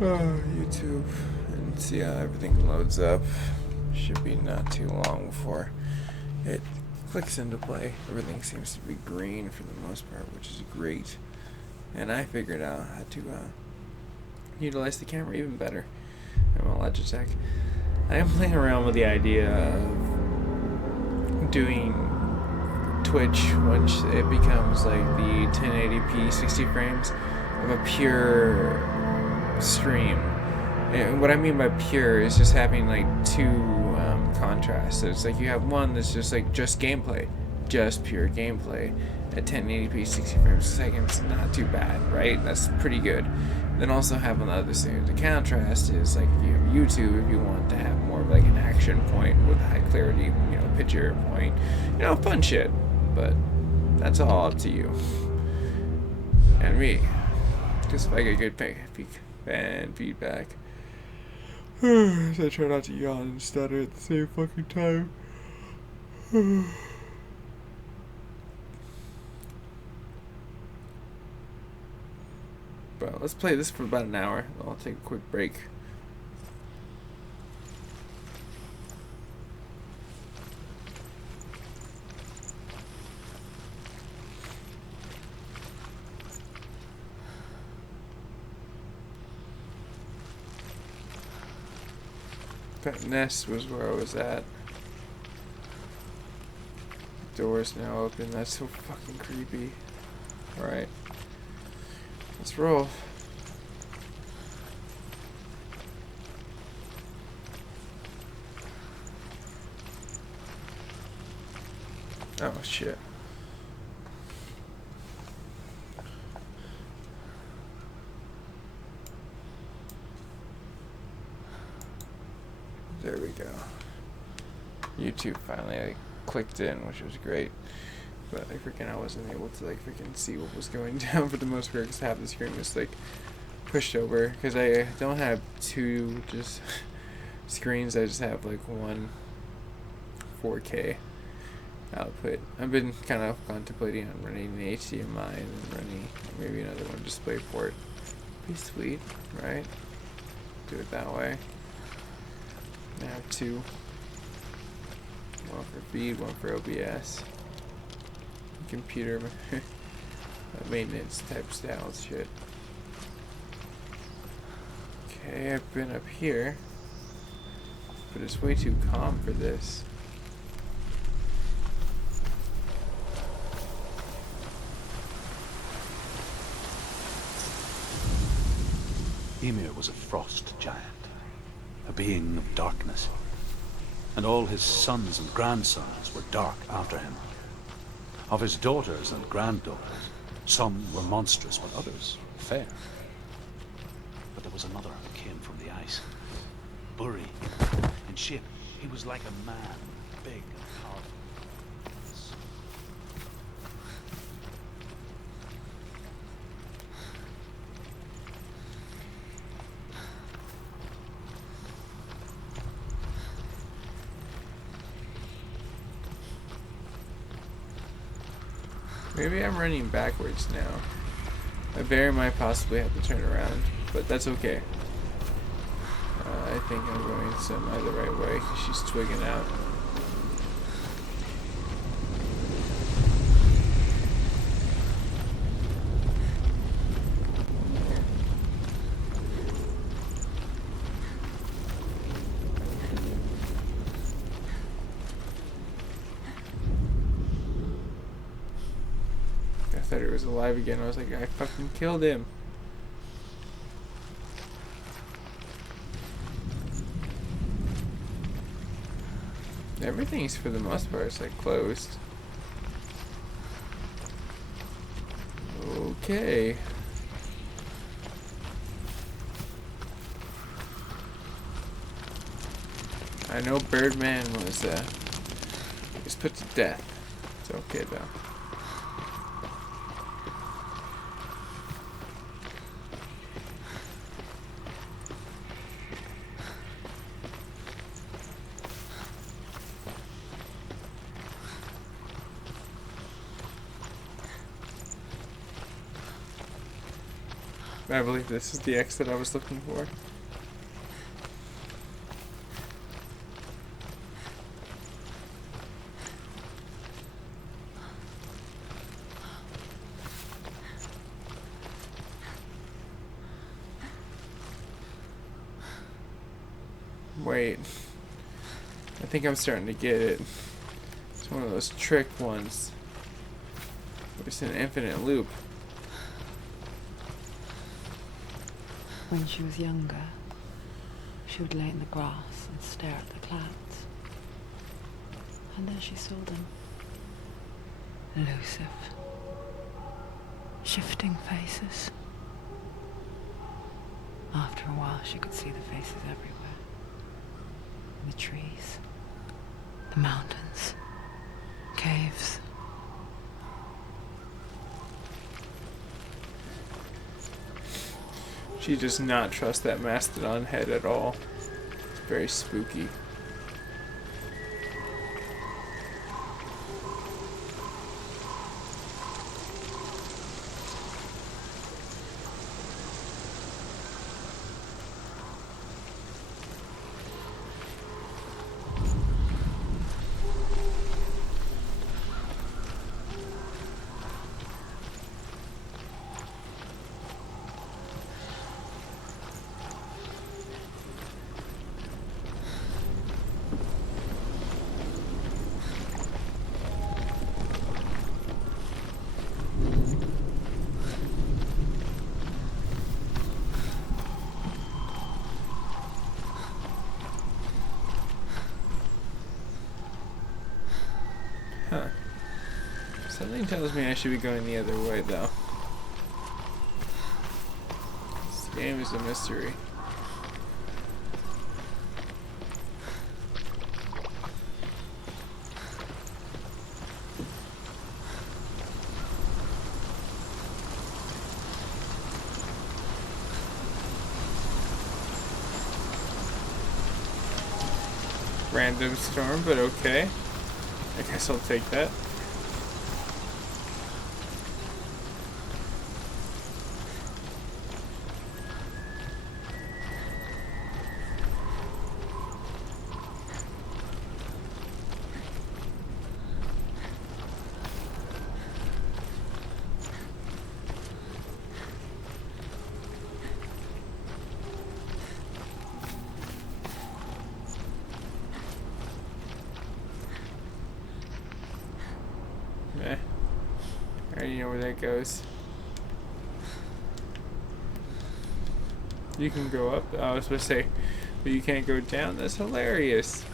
YouTube and see how everything loads up. Should be not too long before it clicks into play. Everything seems to be green for the most part, which is great. And I figured out how to utilize the camera even better. I'm a Logitech. I am playing around with the idea of doing Twitch once it becomes like the 1080p 60 frames of a pure stream. And what I mean by pure is just having like two contrasts. So it's like you have one that's just like just gameplay, just pure gameplay at 1080p 60 frames a second. It's not too bad, right? That's pretty good. Then also have on the other side, the contrast is like if you have YouTube, if you want to have more of like an action point with high clarity, picture point, fun shit. But that's all up to you and me. Because if I get good fan feedback, so I try not to yawn and stutter at the same fucking time. But let's play this for about an hour. I'll take a quick break. That nest was where I was at. The door's now open. That's so fucking creepy. Alright. Let's roll. Oh shit. There we go. YouTube finally clicked in, which was great. But I wasn't able to freaking see what was going down for the most part because half the screen was pushed over. Because I don't have two just screens. I just have one 4K output. I've been kind of contemplating on running the HDMI and then running maybe another one DisplayPort. Be sweet, right? Do it that way. I have two. One for feed, one for OBS. Computer maintenance type style shit. Okay, I've been up here, but it's way too calm for this. Ymir was a frost giant, a being of darkness, and all his sons and grandsons were dark after him. Of his daughters and granddaughters, some were monstrous, but others fair. But there was another who came from the ice. Buri. In shape, he was like a man, big and powerful. Maybe I'm running backwards now. I very might possibly have to turn around, but that's okay. I think I'm going semi the right way. She's twigging out. I thought he was alive again. I was like, I fucking killed him. Everything's for the most part closed. Okay. I know Birdman was put to death. It's okay though. I believe this is the exit I was looking for. Wait. I think I'm starting to get it. It's one of those trick ones. It's an infinite loop. When she was younger, she would lay in the grass and stare at the clouds. And there she saw them. Elusive. Shifting faces. After a while, she could see the faces everywhere. The trees, the mountains, caves. She does not trust that mastodon head at all. It's very spooky. Huh. Something tells me I should be going the other way, though. This game is a mystery. Random storm, but okay. I guess I'll take that. I already know where that goes. You can go up. I was supposed to say, but you can't go down. That's hilarious.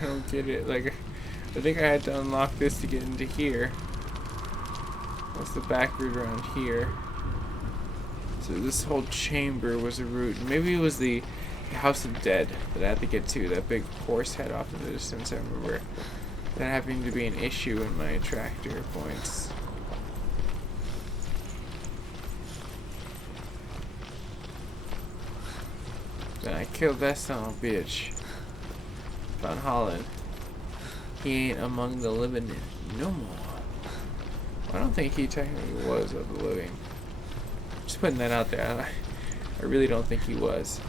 I don't get it. Like, I think I had to unlock this to get into here. What's the back route around here? So this whole chamber was a route. Maybe it was the House of Dead that I had to get to. That big horse head off in the distance. I remember that having to be an issue in my attractor points. Then I killed that son of a bitch. Von Holland. He ain't among the living no more. I don't think he technically was of the living. Just putting that out there. I really don't think he was.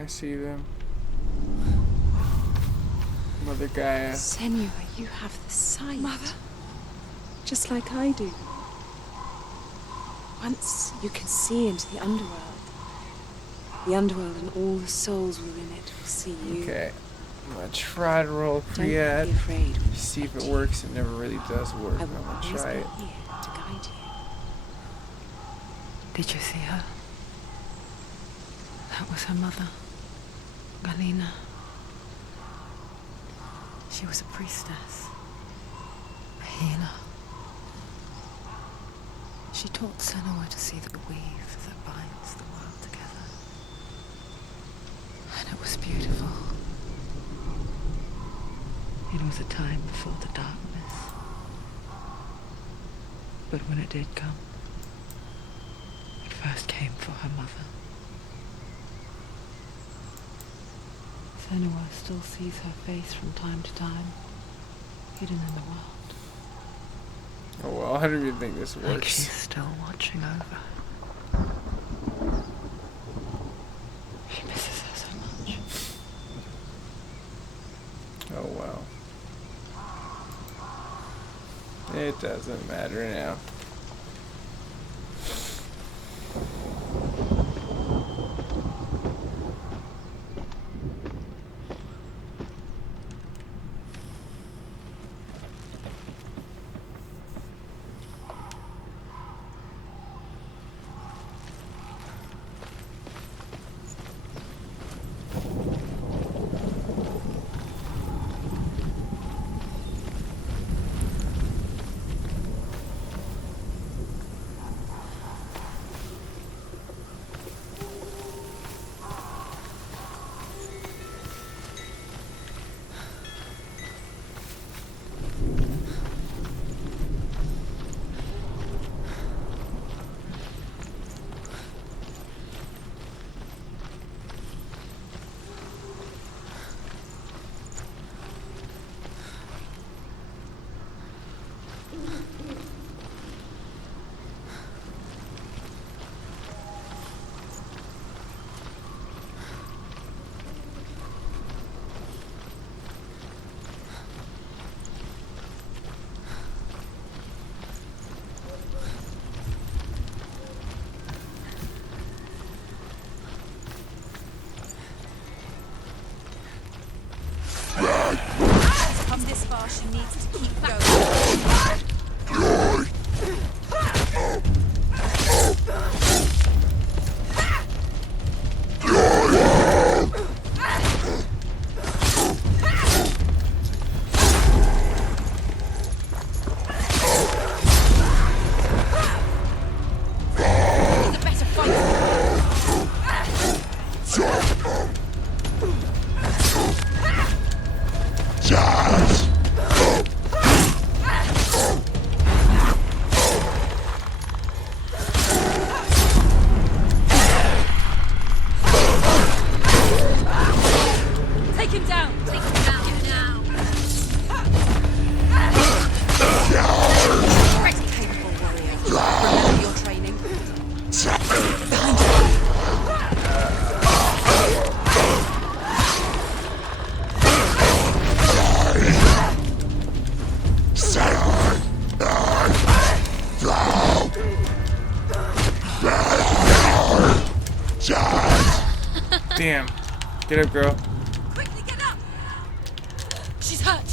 I see them. Mother Gaia. Senua, you have the sight. Mother? Just like I do. Once you can see into the underworld. The underworld and all the souls within it will see you. Okay. I'm gonna try to roll a Don't pre-ad. be afraid. See if it works. It never really does work. I I'm will gonna always try be it. here to guide you. Did you see her? That was her mother, Galina. She was a priestess, a healer. She taught Senua to see the weave that binds the world together. And it was beautiful. It was a time before the darkness. But when it did come, it first came for her mother. Senua still sees her face from time to time, hidden in the world. Oh well, how do you think this Like works? she's still watching over her. She misses her so much. Oh well. It doesn't matter now. Come this far, she needs to keep going. He's a better fighter. Take him down! Take him down now! Great capable warrior. Remember your training. Damn. Get up, girl. Quickly get up! She's hurt.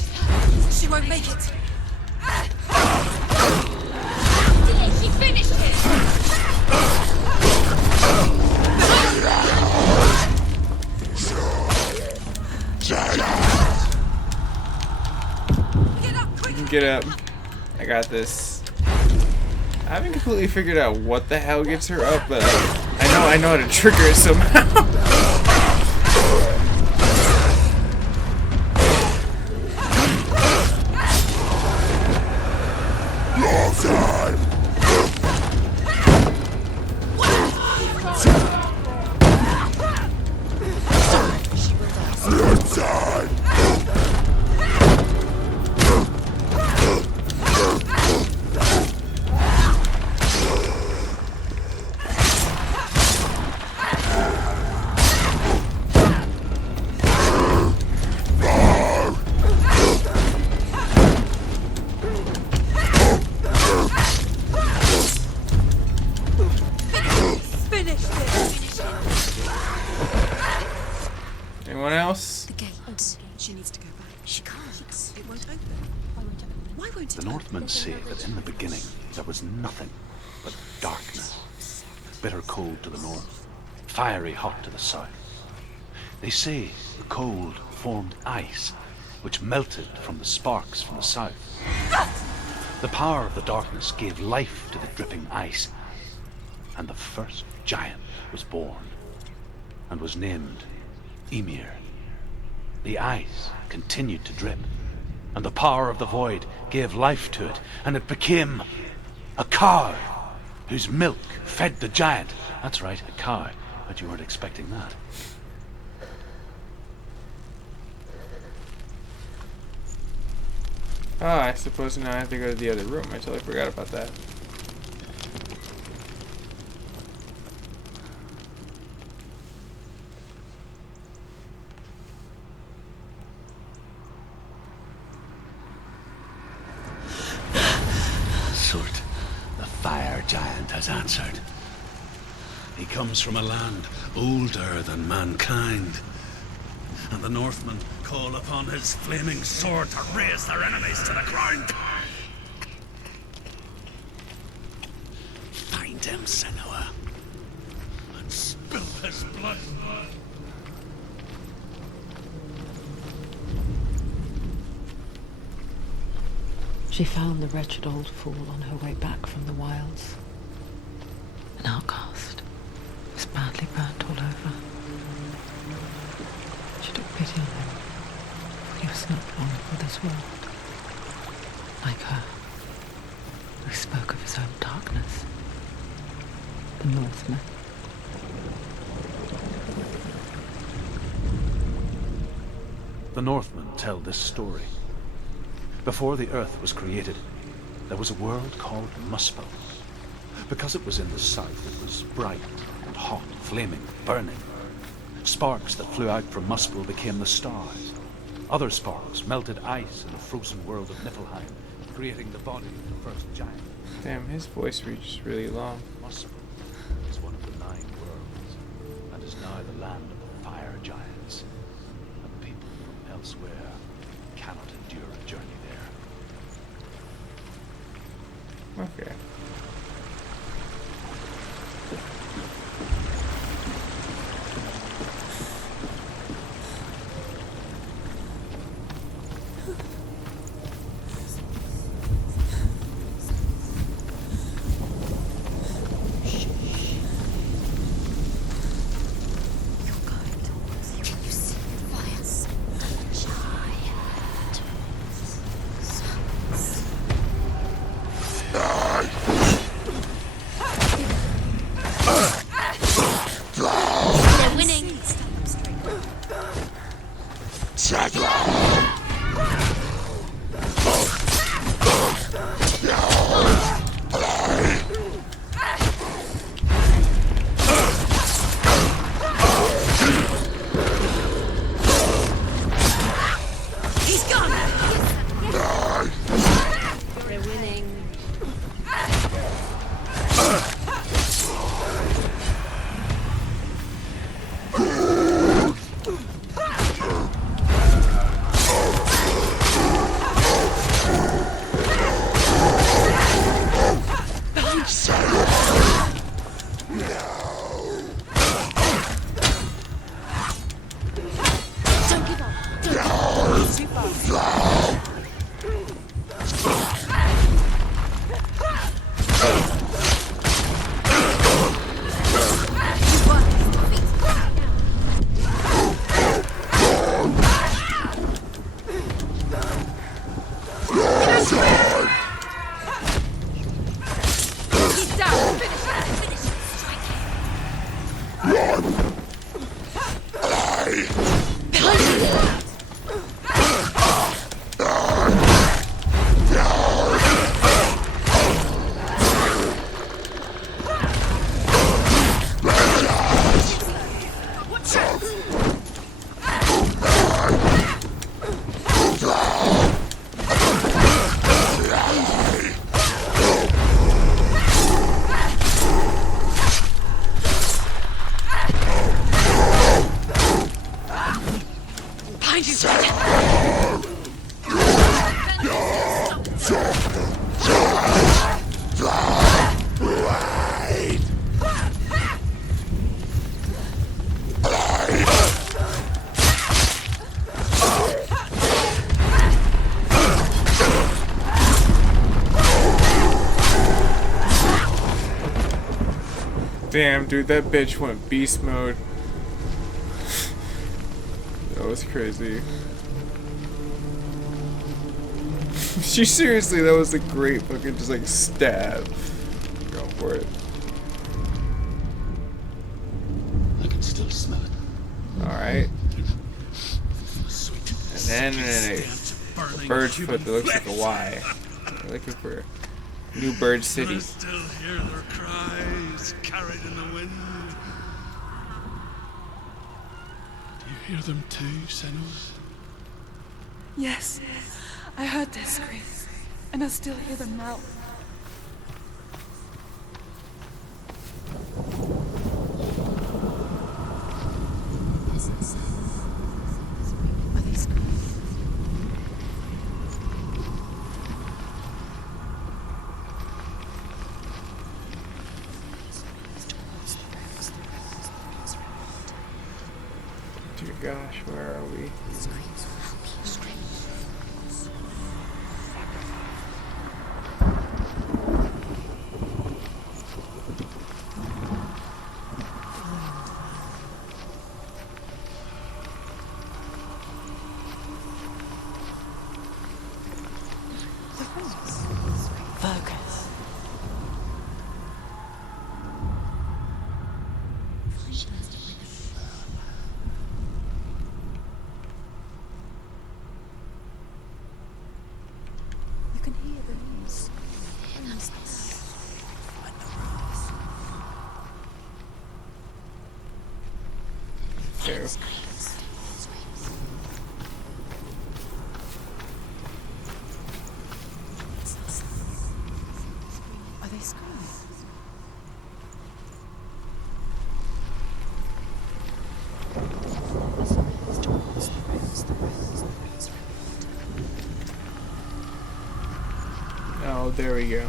She won't make it. Dear, she finished it! Get up, You quick! can get up. I got this. I haven't completely figured out what the hell gets her up, but I know how to trigger it somehow. Anyone else? The gate. She needs to go back. She can't. It won't open. Why won't it The Northmen say that in the beginning there was nothing but darkness. Bitter cold to the north, fiery hot to the south. They say the cold formed ice, which melted from the sparks from the south. The power of the darkness gave life to the dripping ice, and the first giant was born, and was named Ymir. The ice continued to drip, and the power of the void gave life to it, and it became a cow, whose milk fed the giant. That's right, a cow, but you weren't expecting that. Ah, I suppose now I have to go to the other room. I totally forgot about that. Surt, the fire giant, has answered. He comes from a land older than mankind, and the Northmen call upon his flaming sword to raise their enemies to the ground. Find him, Senua, and spill his blood. She found the wretched old fool on her way back from the wilds. An outcast. He was badly burnt all over. She took pity on him. He was not long for this world. Like her, who spoke of his own darkness. The Northmen. The Northmen tell this story. Before the earth was created, there was a world called Muspel. Because it was in the south, it was bright and hot, flaming, burning. Sparks that flew out from Muspel became the stars. Other sparks melted ice in the frozen world of Niflheim, creating the body of the first giant. Damn, his voice reaches really long. Muspel is one of the 9 worlds, and is now the land of the fire giants. And people from elsewhere cannot endure a journey there. Okay. behind you! Damn, dude, that bitch went beast mode. That was crazy. She seriously, that was a great fucking just like stab. Go for it. I can still smell it. Alright. Sweet. And then a bird's foot that looks like a Y. We're looking for New Bird City. I still hear their cries carried in the wind. Do you hear them too, Senua? Yes, I heard their screams, and I still hear them now. Dear gosh, where are we? Focus. You can hear them. Okay. Are they screaming? Oh, there we go.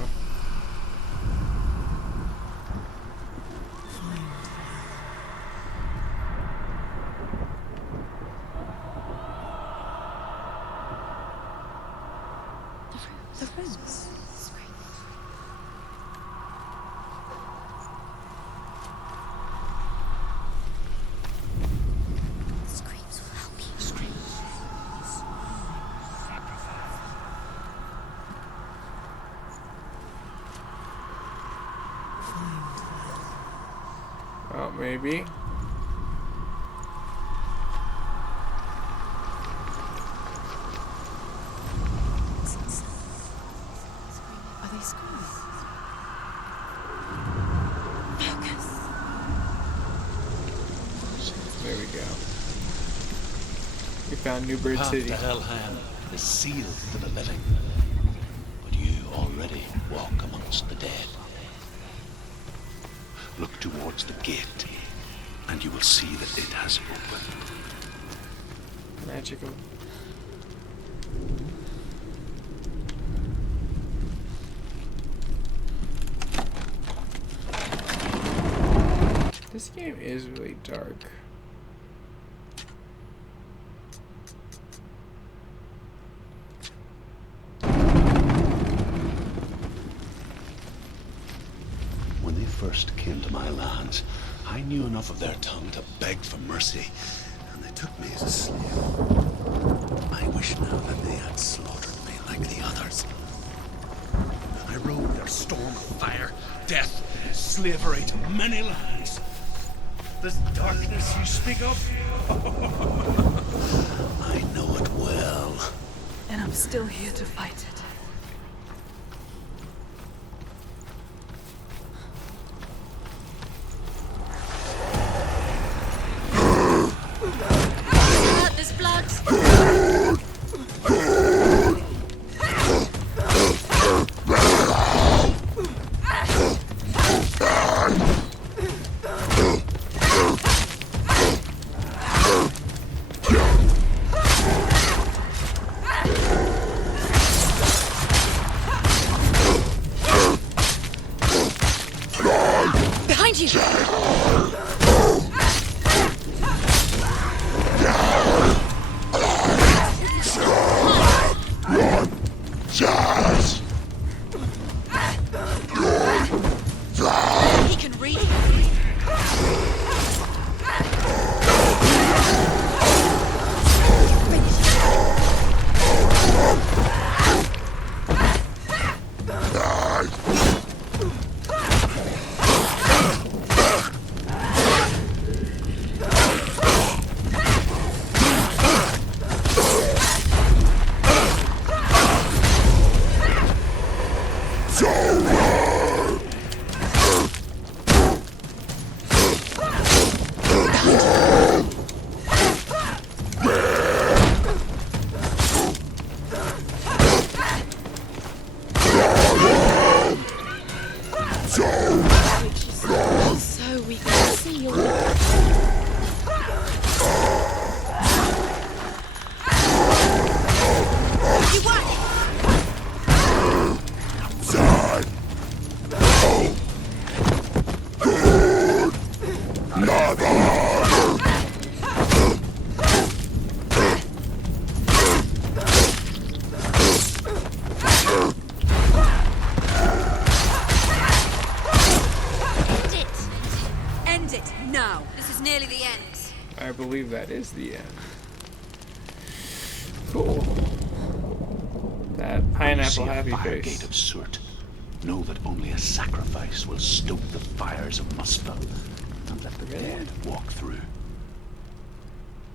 The rooms. Screams will help you. Screams. Oh, maybe. Are they screaming? There we go. We found New Bird Path City. to Helheim is sealed to the living, but you already walk amongst the dead. Look towards the gate, and you will see that it has opened. Magical. This game is really dark. When they first came to my lands, I knew enough of their tongue to beg for mercy, and they took me as a slave. I wish now that they had slaughtered me like the others. I rode their storm of fire, death, slavery to many lands. This darkness you speak of? I know it well. And I'm still here to fight it. There's blood. believe that is the end. Cool. That When you pineapple see a happy fire face. gate of Surt, know that only a sacrifice will stoke the fires of Muspel and let the dead walk through.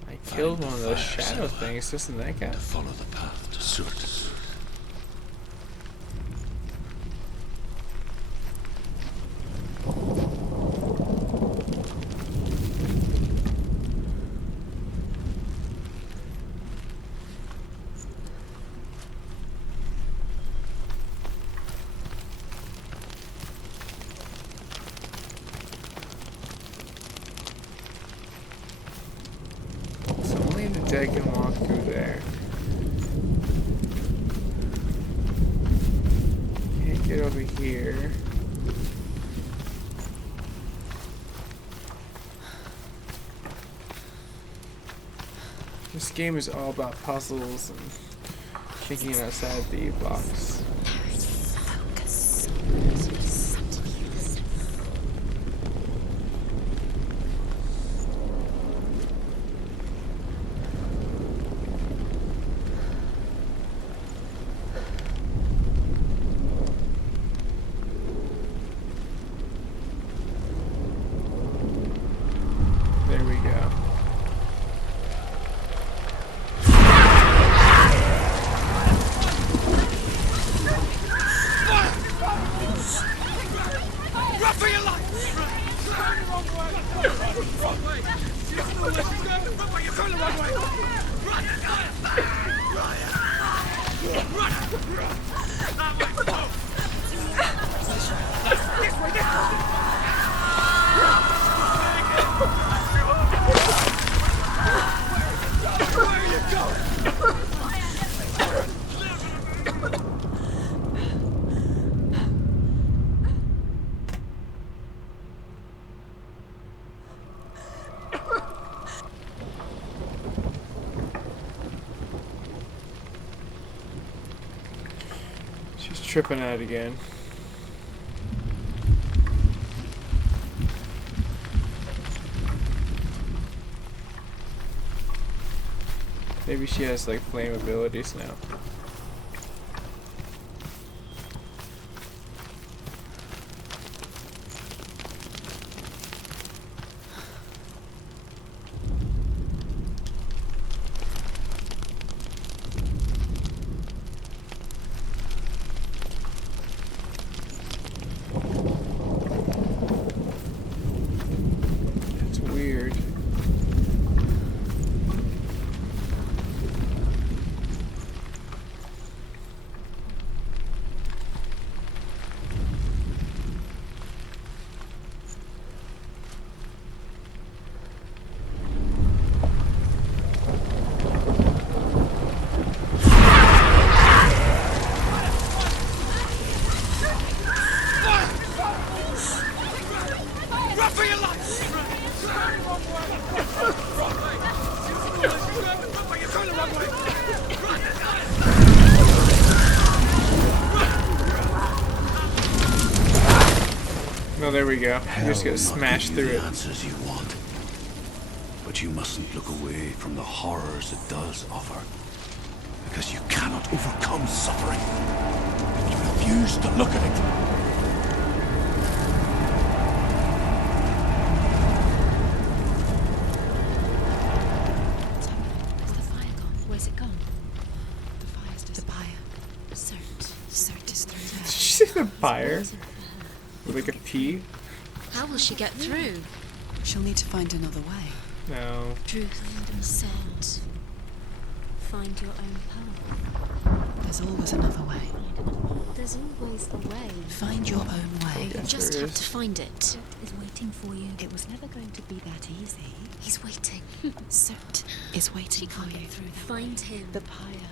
I killed Find one of the those fire, shadow Senua, things. Isn't that guy? to follow the path to Surt. So only the dead can walk through there. Can't get over here. This game is all about puzzles and thinking outside the box. There we go. Run for your life! Run the wrong way! Wrong way! Run, but you're going the wrong way! Run! That way! Go! This way! This way! Where are you going? She's tripping out again. Maybe she has like flame abilities now. It's weird. Run for your life! Run! Wrong way! Wrong way! Run, but you're going the wrong way! Oh, there we go. You're just gonna smash through it. Answers you want, but you mustn't look away from the horrors it does offer, because you cannot overcome suffering if you refuse to look at it. Where's the fire gone? Where's it gone? The fire's just... The pyre. Cert is through there. Did she say the fire? With like a P? How will she get through? She'll need to find another way. No. Truth and Cert. Find your own path. There's always another way. There's always a way. Find your own way. Yes, Just there have is. to find it. Is waiting for you. It was never going to be that easy. He's waiting. Cert is waiting for Can't you. get through that. Find him. The pyre.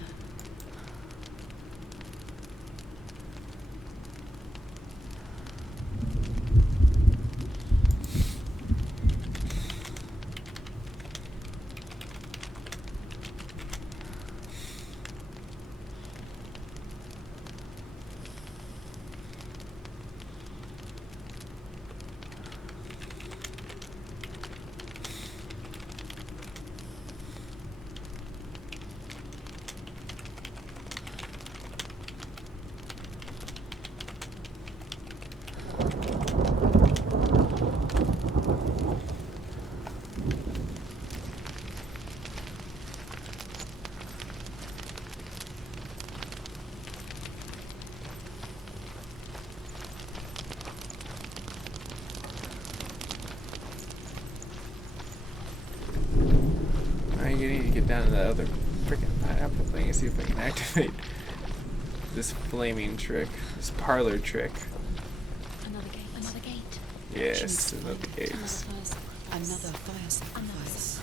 need to get down to that other freaking pineapple thing and see if I can activate this flaming trick, this parlor trick. Another gate. Another gate. Yes, another gate. Another fire sacrifice.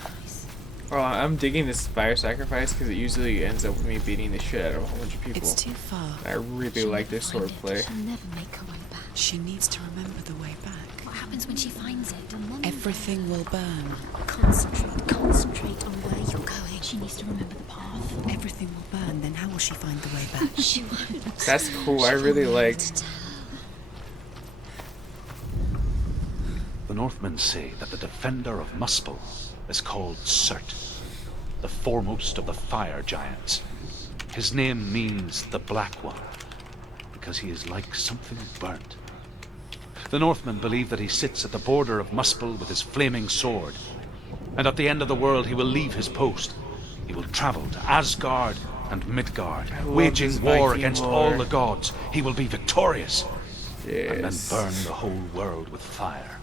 Well, I'm digging this fire sacrifice because it usually ends up with me beating the shit out of a whole bunch of people. It's too far. I really like this sword play. She'll never make her way back. She needs to remember the way back. What happens when she finds it? Everything will burn. Concentrate on where you're going. She needs to remember the path. Everything will burn, then how will she find the way back? She won't. That's cool. I really liked. The Northmen say that the defender of Muspel is called Surt, the foremost of the fire giants. His name means the Black One, because he is like something burnt. The Northmen believe that he sits at the border of Muspel with his flaming sword, and at the end of the world he will leave his post. He will travel to Asgard and Midgard, waging war against all the gods. He will be victorious, and then burn the whole world with fire.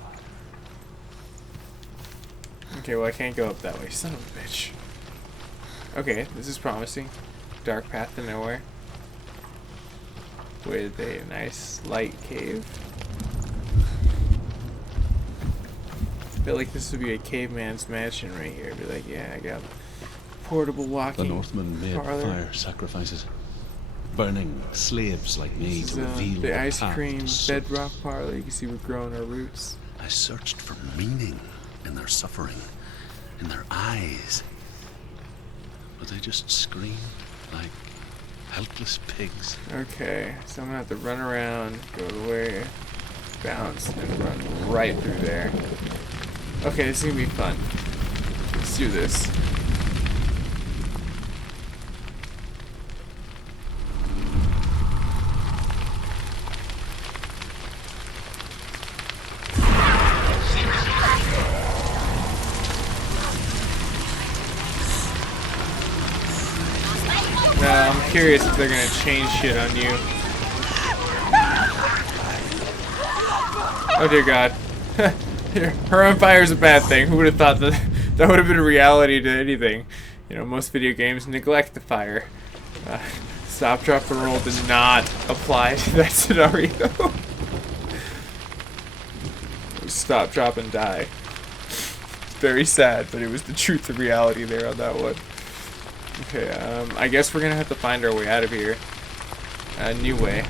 Okay, well I can't go up that way, son of a bitch. Okay, this is promising. Dark path to nowhere. With a nice light cave. I feel like this would be a caveman's mansion right here. Be like, yeah, I got portable walking. The Northmen made parlor. fire sacrifices, burning slaves like me This is, to reveal the ice path cream to Surt. bedrock parlor. You can see we're growing our roots. I searched for meaning in their suffering, in their eyes, but they just screamed like helpless pigs. Okay, so I'm gonna have to run around, go away, bounce, and run right through there. Okay, this is gonna be fun. Let's do this. Now, I'm curious if they're gonna change shit on you. Oh dear God. Her on fire is a bad thing. Who would have thought that that would have been a reality to anything? You know, most video games neglect the fire. Stop, drop, and roll did not apply to that scenario. Stop, drop, and die. It's very sad, but it was the truth of reality there on that one. Okay, I guess we're gonna have to find our way out of here. A new way.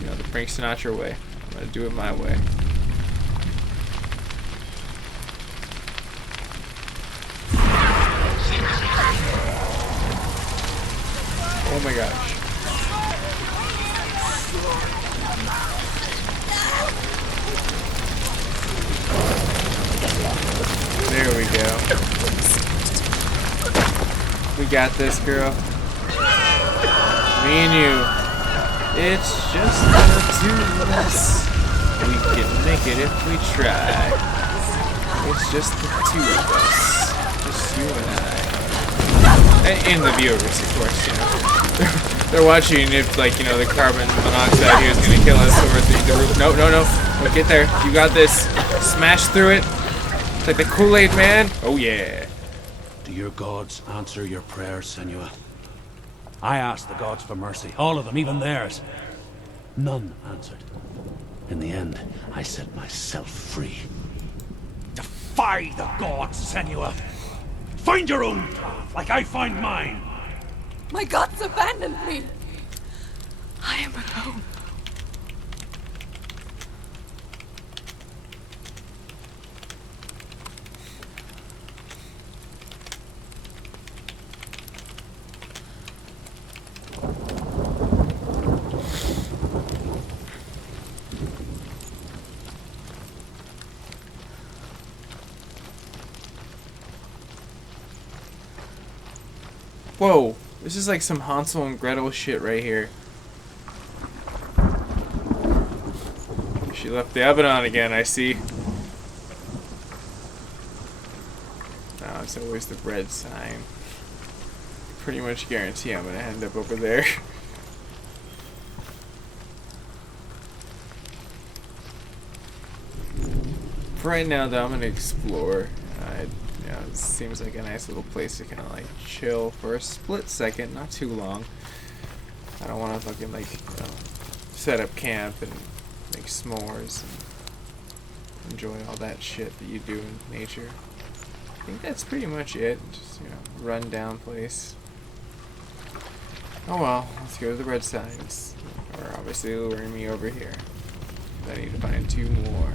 You know, the Frank Sinatra way. I'm gonna do it my way. Oh my gosh. There we go. We got this, girl. Me and you. It's just the two of us. We can make it if we try. It's just the two of us. Just you and I. And the viewers, of course, you know. They're watching if, like, you know, the carbon monoxide here is going to kill us over the roof. No, no, no. We'll get there. You got this. Smash through it. It's like the Kool-Aid man. Oh, yeah. Do your gods answer your prayers, Senua? I asked the gods for mercy, all of them, even theirs. None answered. In the end, I set myself free. Defy the gods, Senua! Find your own path, like I find mine! My gods abandoned me. I am alone. Whoa, this is like some Hansel and Gretel shit right here. She left the oven on again, I see. Oh, it's always the bread sign. Pretty much guarantee I'm gonna end up over there. For right now, though, I'm gonna explore. know, it seems like a nice little place to kind of like chill for a split second, not too long. I don't want to fucking like, you know, set up camp and make s'mores and enjoy all that shit that you do in nature. I think that's pretty much it. Just, you know, run down place. Oh well, let's go to the red signs. Are obviously luring me over here. I need to find 2 more.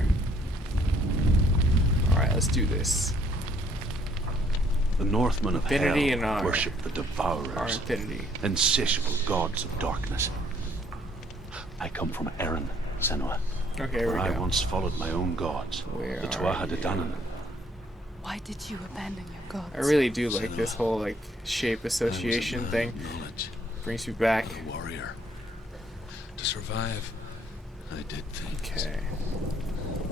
Alright, let's do this. The Northmen of Infinity and Hell our- worship the Our Devourers, infinity. insatiable gods of darkness. I come from Erin, Senua, Okay, here we where I go. once followed my own gods, Where the are Tuatha De you? Danann. Why did you abandon your gods? I really do like this whole like shape association thing. Knowledge, Brings me back. a warrior. To survive, I did things. Okay.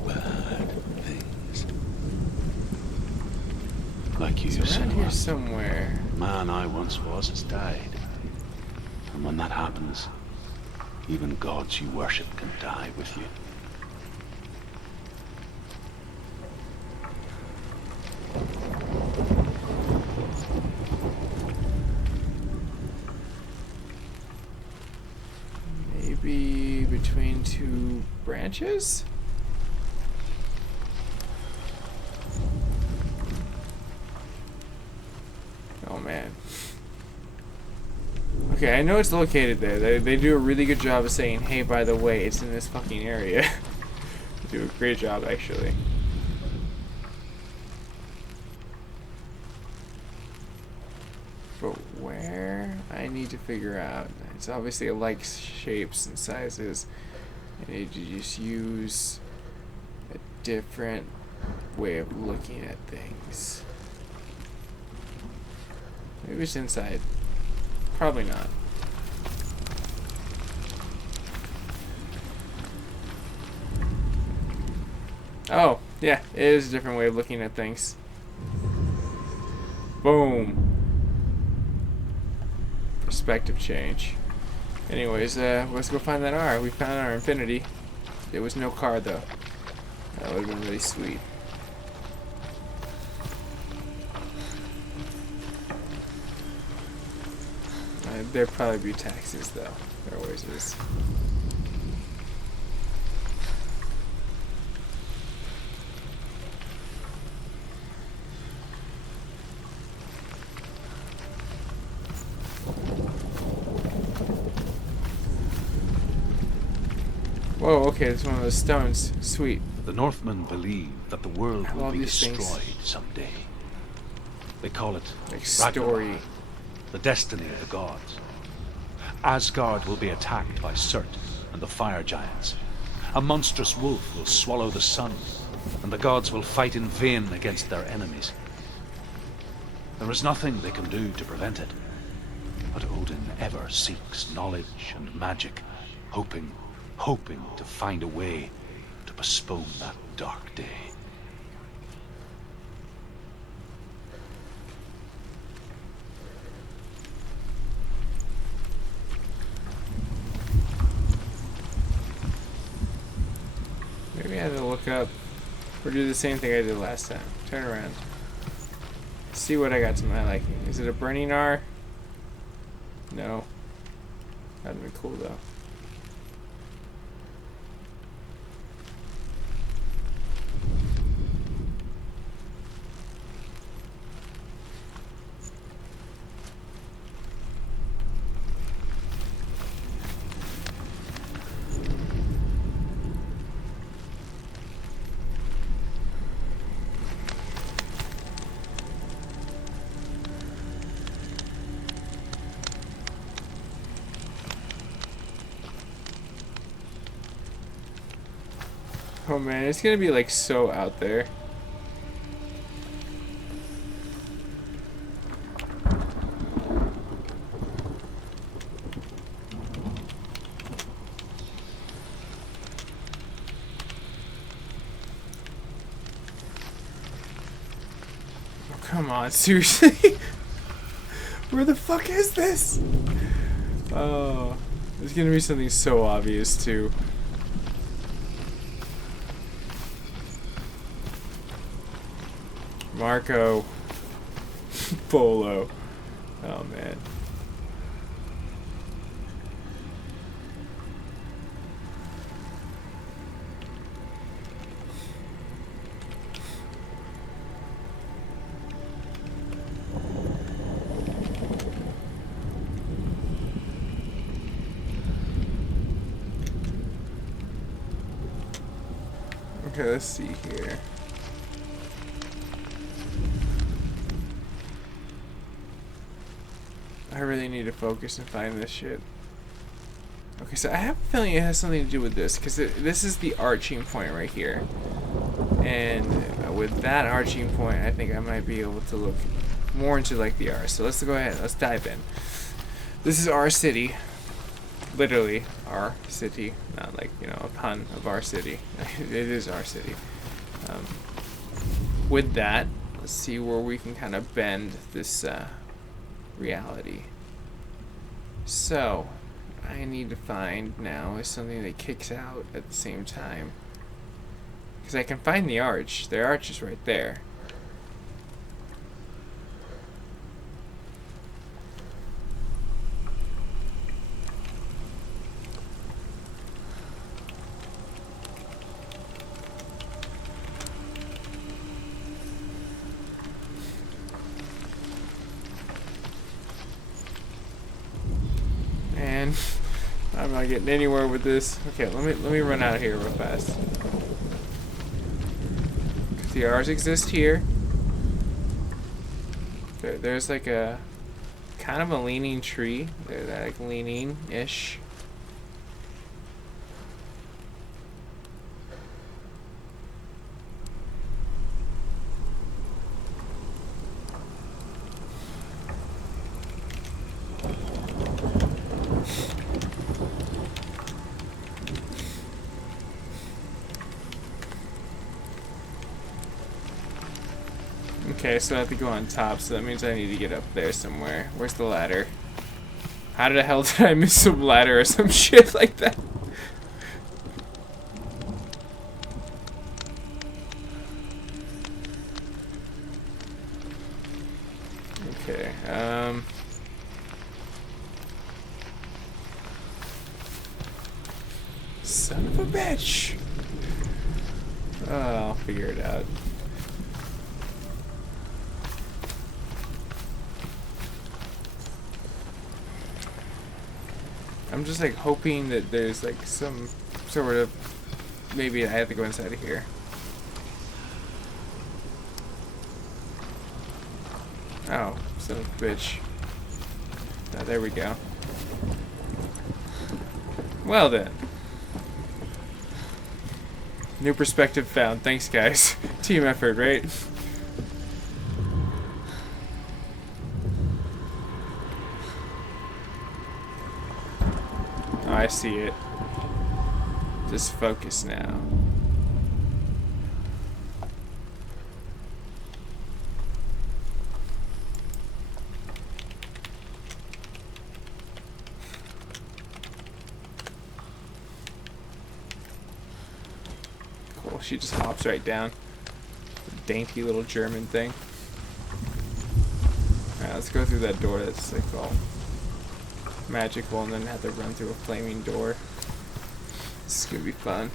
Bad things. Like you, It's around here Senua. somewhere. The man I once was has died. And when that happens, even gods you worship can die with you. Maybe between 2 branches? Oh man. Okay, I know it's located there. They do a really good job of saying, hey, by the way, it's in this fucking area. They do a great job, actually. But where? I need to figure out. It's obviously like shapes and sizes. I need to just use a different way of looking at things. Maybe it's inside. Probably not. Oh, yeah, it is a different way of looking at things. Boom. Perspective change. Anyways, let's go find that R. We found our infinity. There was no car though. That would have been really sweet. There'd probably be taxes though. There always is. Whoa, okay, it's one of those stones. Sweet. The Northmen believe that the world I will love be these things. destroyed someday. They call it Like Ragnarok, story. the destiny of the gods. Asgard will be attacked by Surt and the fire giants. A monstrous wolf will swallow the sun, and the gods will fight in vain against their enemies. There is nothing they can do to prevent it, but Odin ever seeks knowledge and magic, hoping to find a way to postpone that dark day. Maybe I have to look up or do the same thing I did last time. Turn around. See what I got to my liking. Is it a burning R? No. That'd be cool though. Oh man, it's gonna be like so out there. Oh, come on, seriously? Where the fuck is this? Oh, there's gonna be something so obvious too. Marco. Polo. Oh man. Okay, let's see here. I really need to focus and find this shit. Okay, so I have a feeling it has something to do with this, because this is the arching point right here. And with that arching point, I think I might be able to look more into like the R. So let's go ahead, let's dive in. This is our city. Literally, our city. Not like, you know, a pun of our city. It is our city. With that, let's see where we can kind of bend this reality. So, I need to find now is something that kicks out at the same time. Because I can find the arch. The arch is right there. And I'm not getting anywhere with this. Okay, let me run out of here real fast. The R's exist here. There's like a kind of a leaning tree. They're like leaning-ish. Okay, so I have to go on top, so that means I need to get up there somewhere. Where's the ladder? How the hell did I miss some ladder or some shit like that? Okay, son of a bitch! Oh, I'll figure it out. I'm just like hoping that there's like some sort of, maybe I have to go inside of here. Oh, son of a bitch. Oh, there we go. Well then. New perspective found. Thanks guys. Team effort, right? I see it. Just focus now. Cool, she just hops right down. Dainty little German thing. Alright, let's go through that door that's like all magical and then have to run through a flaming door. This is gonna be fun.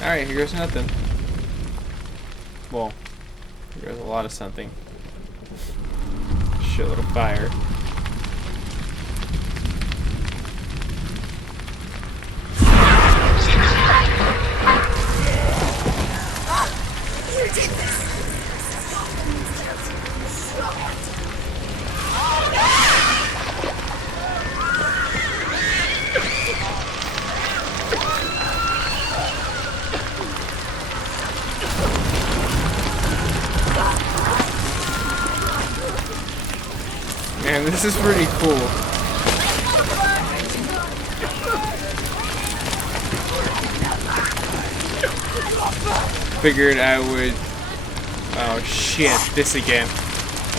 Alright, here goes nothing. Well, here goes a lot of something. Shitload of fire. Man, this is pretty cool. Figured I would Oh shit, this again.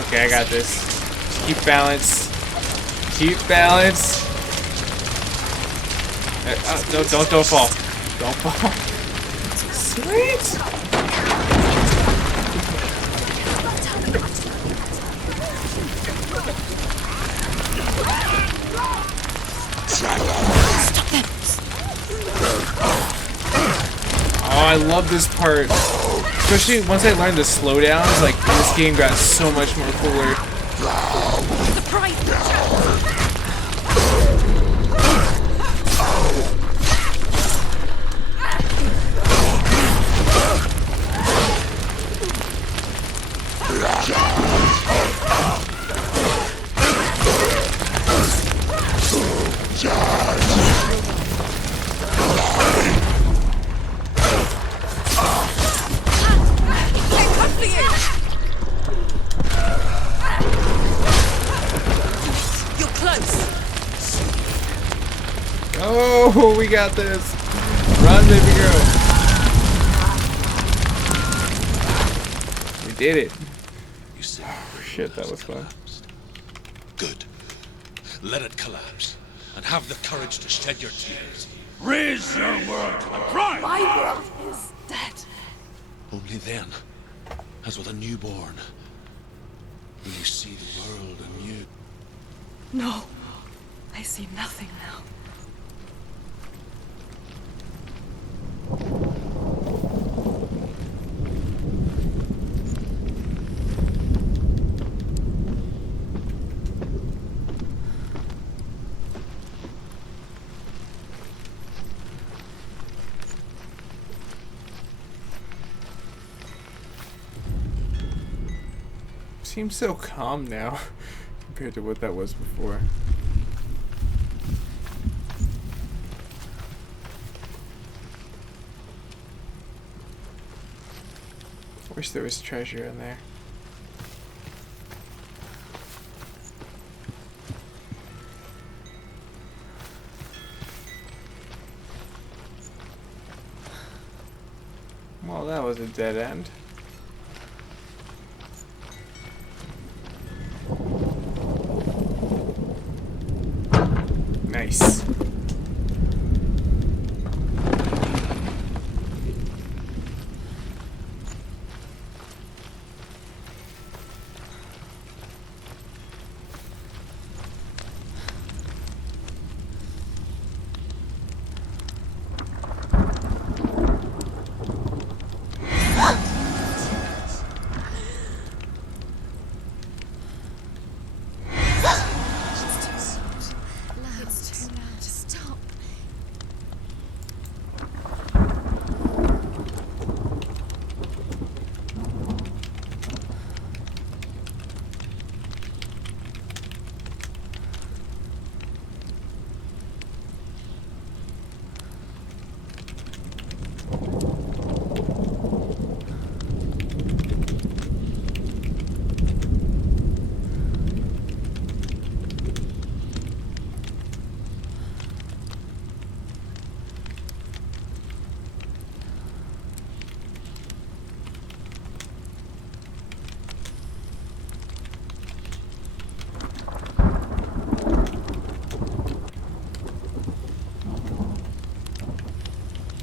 Okay, I got this. Just keep balance. Keep balance. No, don't fall. Don't fall. Sweet. Oh, I love this part. Especially once I learned the slowdowns, like this game got so much more cooler. Oh, we got this. Run, baby girl. We did it. You see, oh, shit, that was fun. Good. Let it collapse, and have the courage to shed your tears. Raise your world to the prime! My world is dead. Only then, as with a newborn, will you see the world anew. No, I see nothing now. Seems so calm now compared to what that was before. Wish there was treasure in there. Well, that was a dead end. Nice.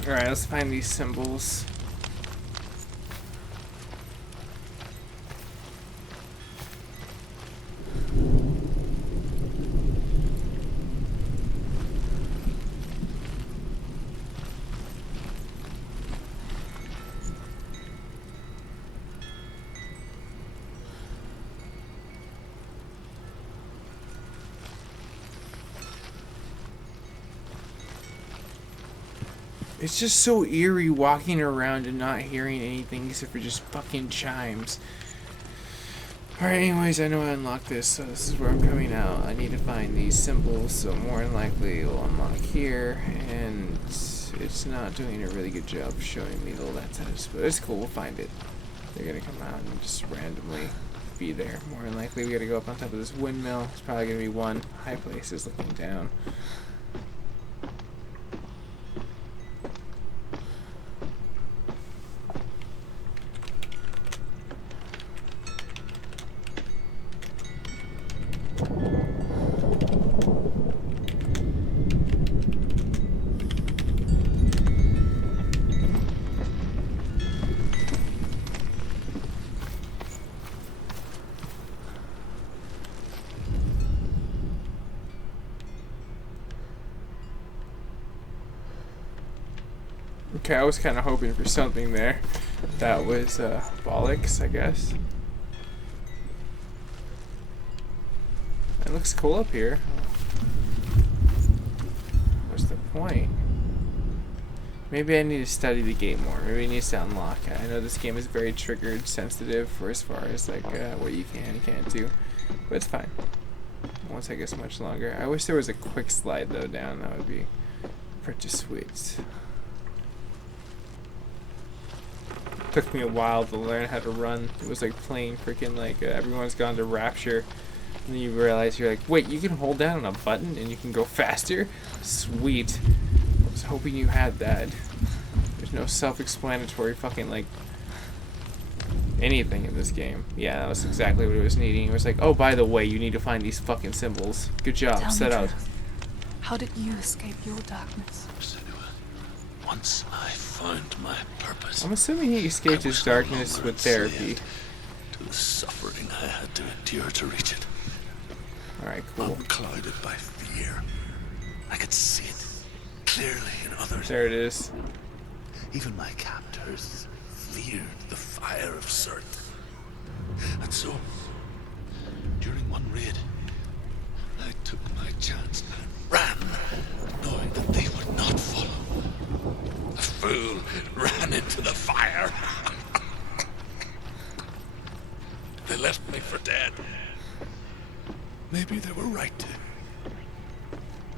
Alright, let's find these symbols. It's just so eerie walking around and not hearing anything except for just fucking chimes. Alright, anyways, I know I unlocked this, so this is where I'm coming out. I need to find these symbols, so more than likely it will unlock here, and it's not doing a really good job showing me the letters, but it's cool, we'll find it. They're gonna come out and just randomly be there. More than likely we gotta go up on top of this windmill. It's probably gonna be one. High places looking down. Okay, I was kind of hoping for something there. That was bollocks, I guess. It looks cool up here. What's the point? Maybe I need to study the game more. Maybe it needs to unlock. I know this game is very triggered sensitive for as far as like what you can and can't do, but it's fine. It won't take us much longer. I wish there was a quick slide though down. That would be pretty sweet. Took me a while to learn how to run. It was like playing freaking like everyone's gone to Rapture, and then you realize you're like, wait, you can hold down on a button and you can go faster? Sweet. I was hoping you had that. There's no self-explanatory fucking like anything in this game. Yeah, that was exactly what it was needing. It was like, oh, by the way, you need to find these fucking symbols. Good job. Tell me Set out. truth. How did you escape your darkness? Senua, once I found my purpose, I'm assuming he escaped his darkness with therapy. to the suffering I had to endure to reach it. Alright, cool. Unclouded by fear, I could see it clearly in others. There it is. Even my captors feared the fire of Surt. And so, during one raid, I took my chance and ran, knowing that they would not follow. The fool ran into the fire. They left me for dead. Maybe they were right to.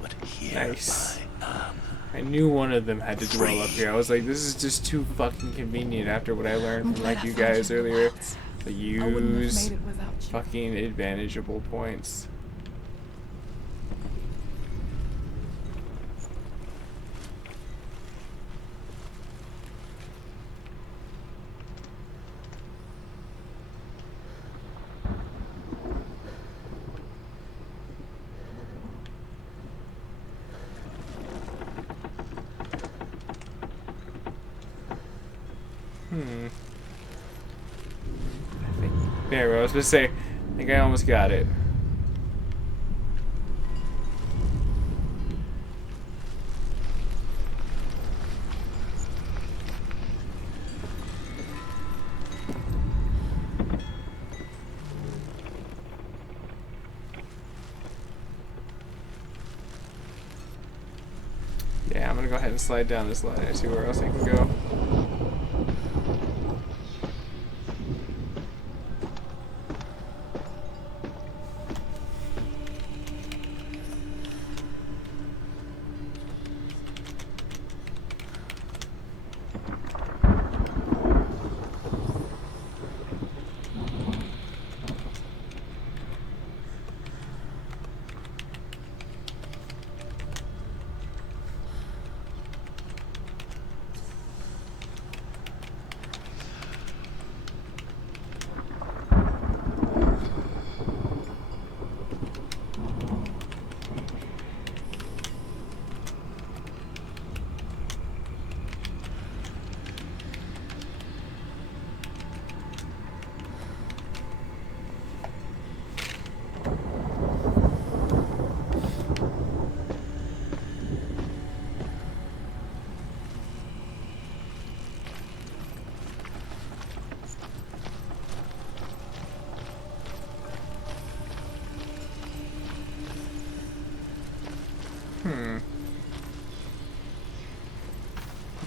But here Nice. I am. I knew one of them had to dwell up here. I was like, this is just too fucking convenient after what I learned from like you guys earlier. To I wouldn't have use made it without you. fucking advantageable points. There, I was gonna say, I think I almost got it. Yeah, I'm gonna go ahead and slide down this ladder and see where else I can go.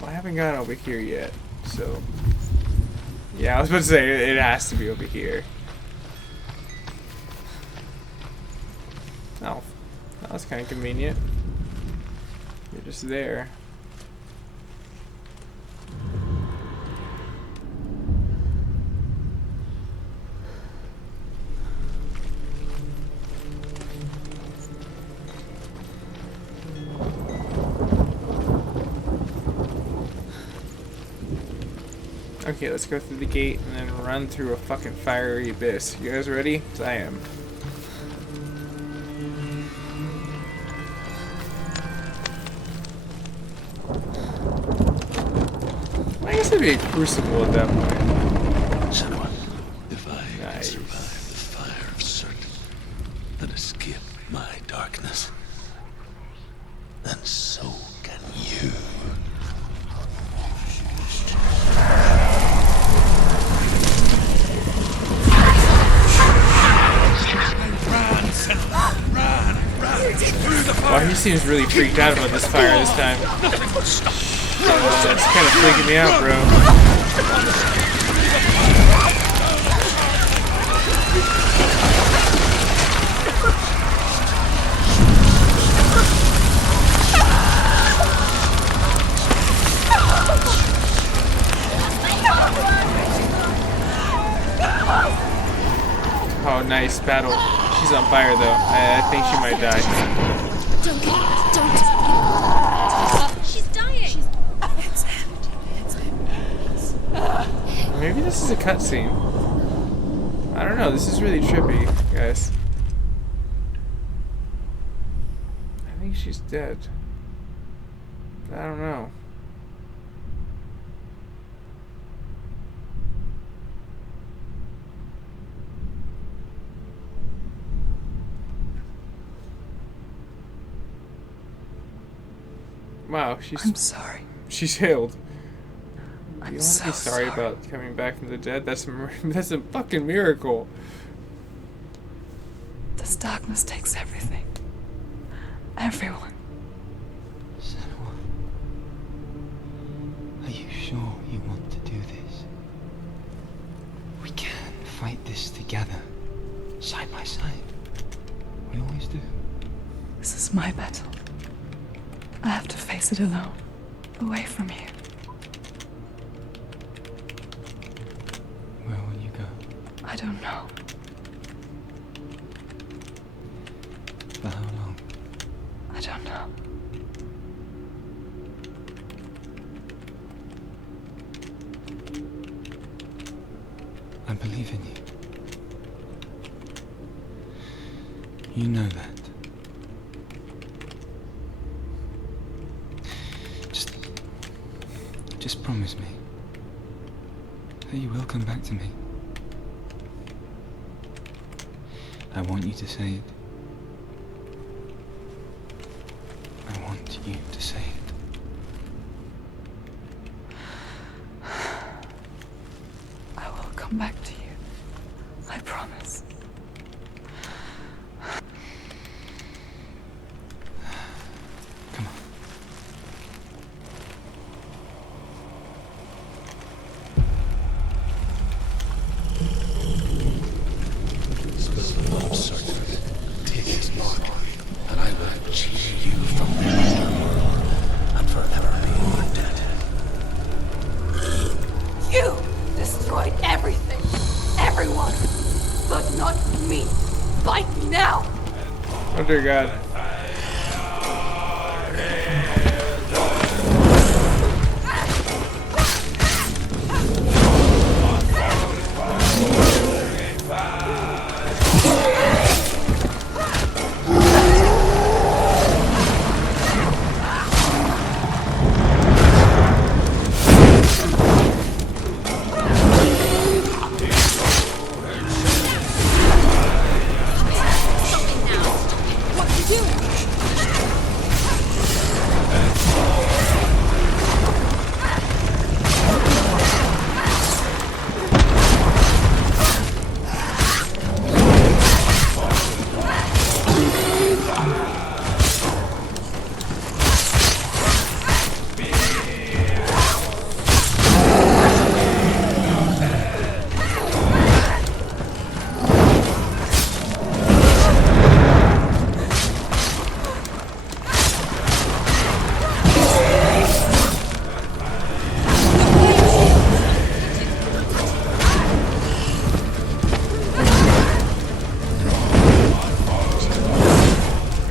Well, I haven't gone over here yet, so... Yeah, I was about to say, it has to be over here. Oh, that was kind of convenient. You're just there. Okay, let's go through the gate and then run through a fucking fiery abyss. You guys ready? 'Cause I am. I guess it'd be a crucible at that point. Senua, if I Nice. can survive the fire of Surt and escape my darkness, then so can you. Wow, he seems really freaked out about this fire this time. It's kind of freaking me out, bro. Oh, nice battle. She's on fire, though. I think she might die. Don't. She's dying. Maybe this is a cutscene. I don't know. This is really trippy, guys. I think she's dead. I don't know. Wow, I'm sorry. she's healed. You I'm want so to be sorry about coming back from the dead? That's a fucking miracle. This darkness takes everything. Everyone. Senua, are you sure you want to do this? We can fight this together, side by side. We always do. This is my battle. I have to face it alone, away from you. Where will you go? I don't know. For how long? I don't know. I believe in you. You know that. Just promise me that you will come back to me. I want you to say it. I want you to say it. I will come back to you. I promise. Come on. Take his mark, and I will achieve you from the underworld and forever be your dead. You destroyed everything, everyone, but not me. Fight me now. Oh dear God.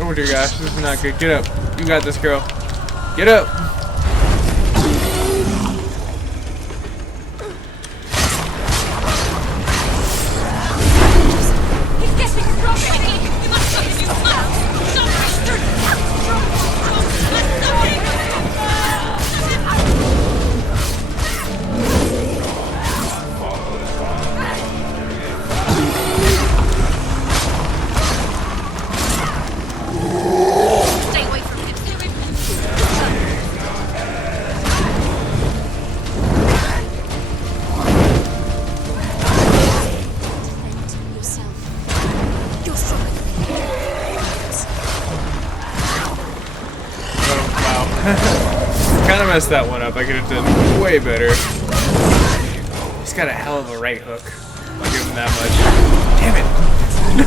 Oh dear gosh, this is not good. Get up. You got this, girl. Get up. He's getting frustrated. You must stop him, you must. Stop Stay away from him. Stay away from him. Defend yourself. You're stronger than he is. Kind of messed that one up. I could have done way better. He's got a hell of a right hook. I'll give him that much. Damn it! No!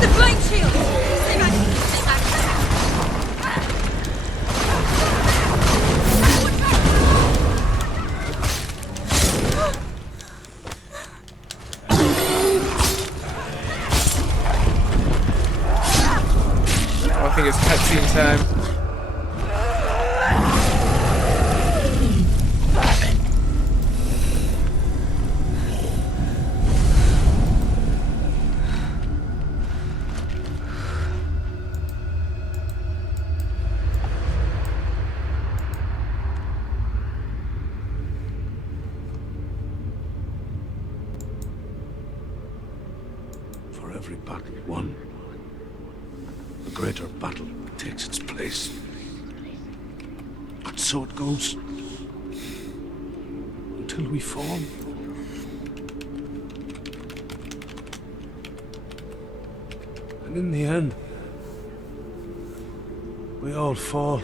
The flame shield! Stay back! Stay back! I think it's cutscene time. For every battle won, a greater battle takes its place. And so it goes. Until we fall. And in the end, we all fall.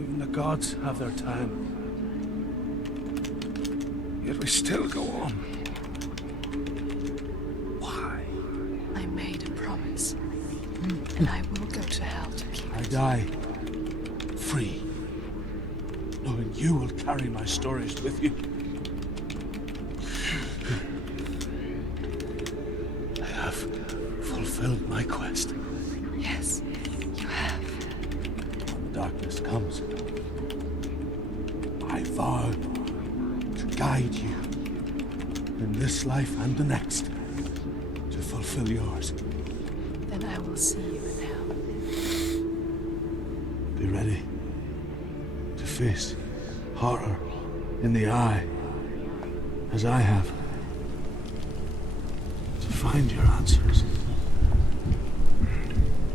Even the gods have their time. Yet we still go on. Why? I made a promise, and I will go to hell to keep I it. die free, knowing you will carry my stories with you. I have fulfilled my quest. Yes, you have. When the darkness comes, I vow to guide you in this life and the next to fulfill yours. Then I will see you in hell. Be ready to face horror in the eye, as I have, to find your answers,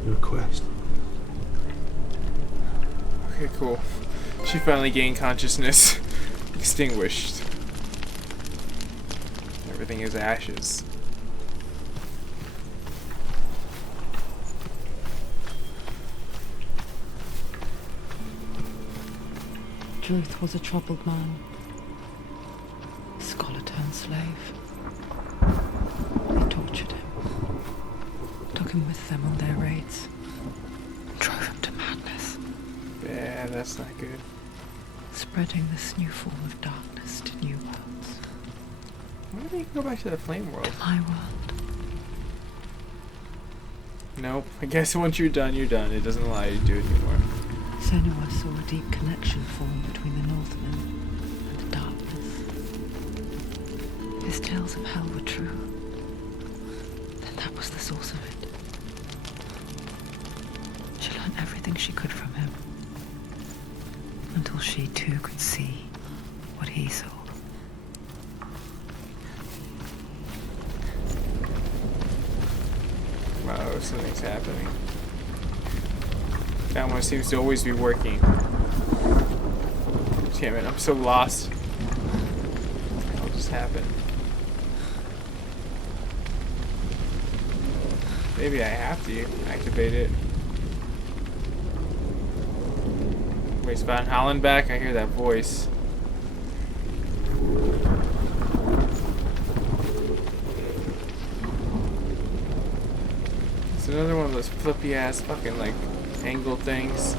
your quest. Okay, cool. She finally gained consciousness. Extinguished. Everything is ashes. Druth was a troubled man. Scholar turned slave. They tortured him. Took him with them on their raids. Drove him to madness. Yeah, that's not good. Spreading this new form of darkness to new worlds. Why don't they go back to the flame world? My world. Nope. I guess once you're done, you're done. It doesn't allow you to do it anymore. Senua saw a deep connection form between the Northmen and darkness. His tales of hell were true. Then that was the source of it. She learned everything she could from him. Until she too could see what he saw. Wow, something's happening. That one seems to always be working. Damn it, I'm so lost. What just happened? Maybe I have to activate it. Wait, is Van Halen back? I hear that voice. It's another one of those flippy ass fucking like angle things.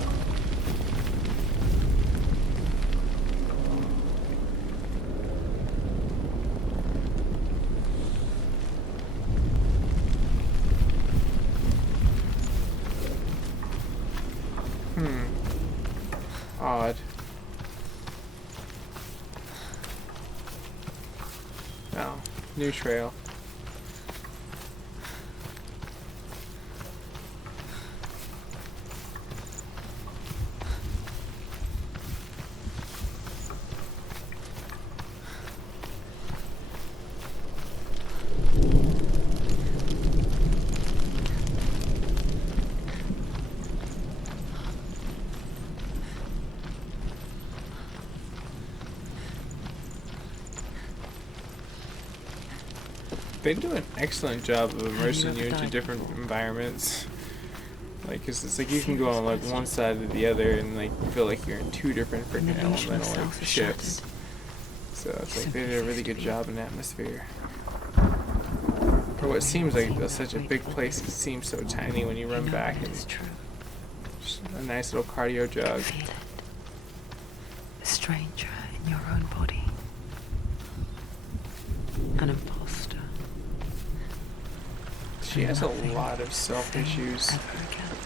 Odd. Oh, new trail. They do an excellent job of immersing ever you into died different before? environments. Like, 'cause it's like you can go on like one side or the other and like feel like you're in two different freaking illusion of elemental like self is ships. shattered. So it's like Simply they did a really cease to good be. job in atmosphere. For what seems like such a big place, it seems so tiny when you You run know back that and it's true. just a nice little cardio jog. Feel it. A stranger in your own body. An imposter. She has a Nothing lot of self issues. ever again.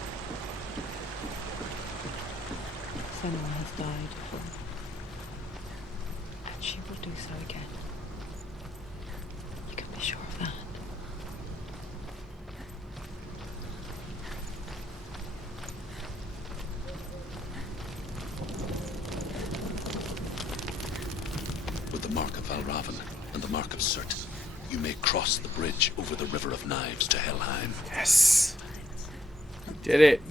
Senua has died before. And she will do so again. You can be sure of that. With the mark of Valravan and the mark of Surt, you may cross the bridge over the River of Knives to Helheim. Yes! You did it!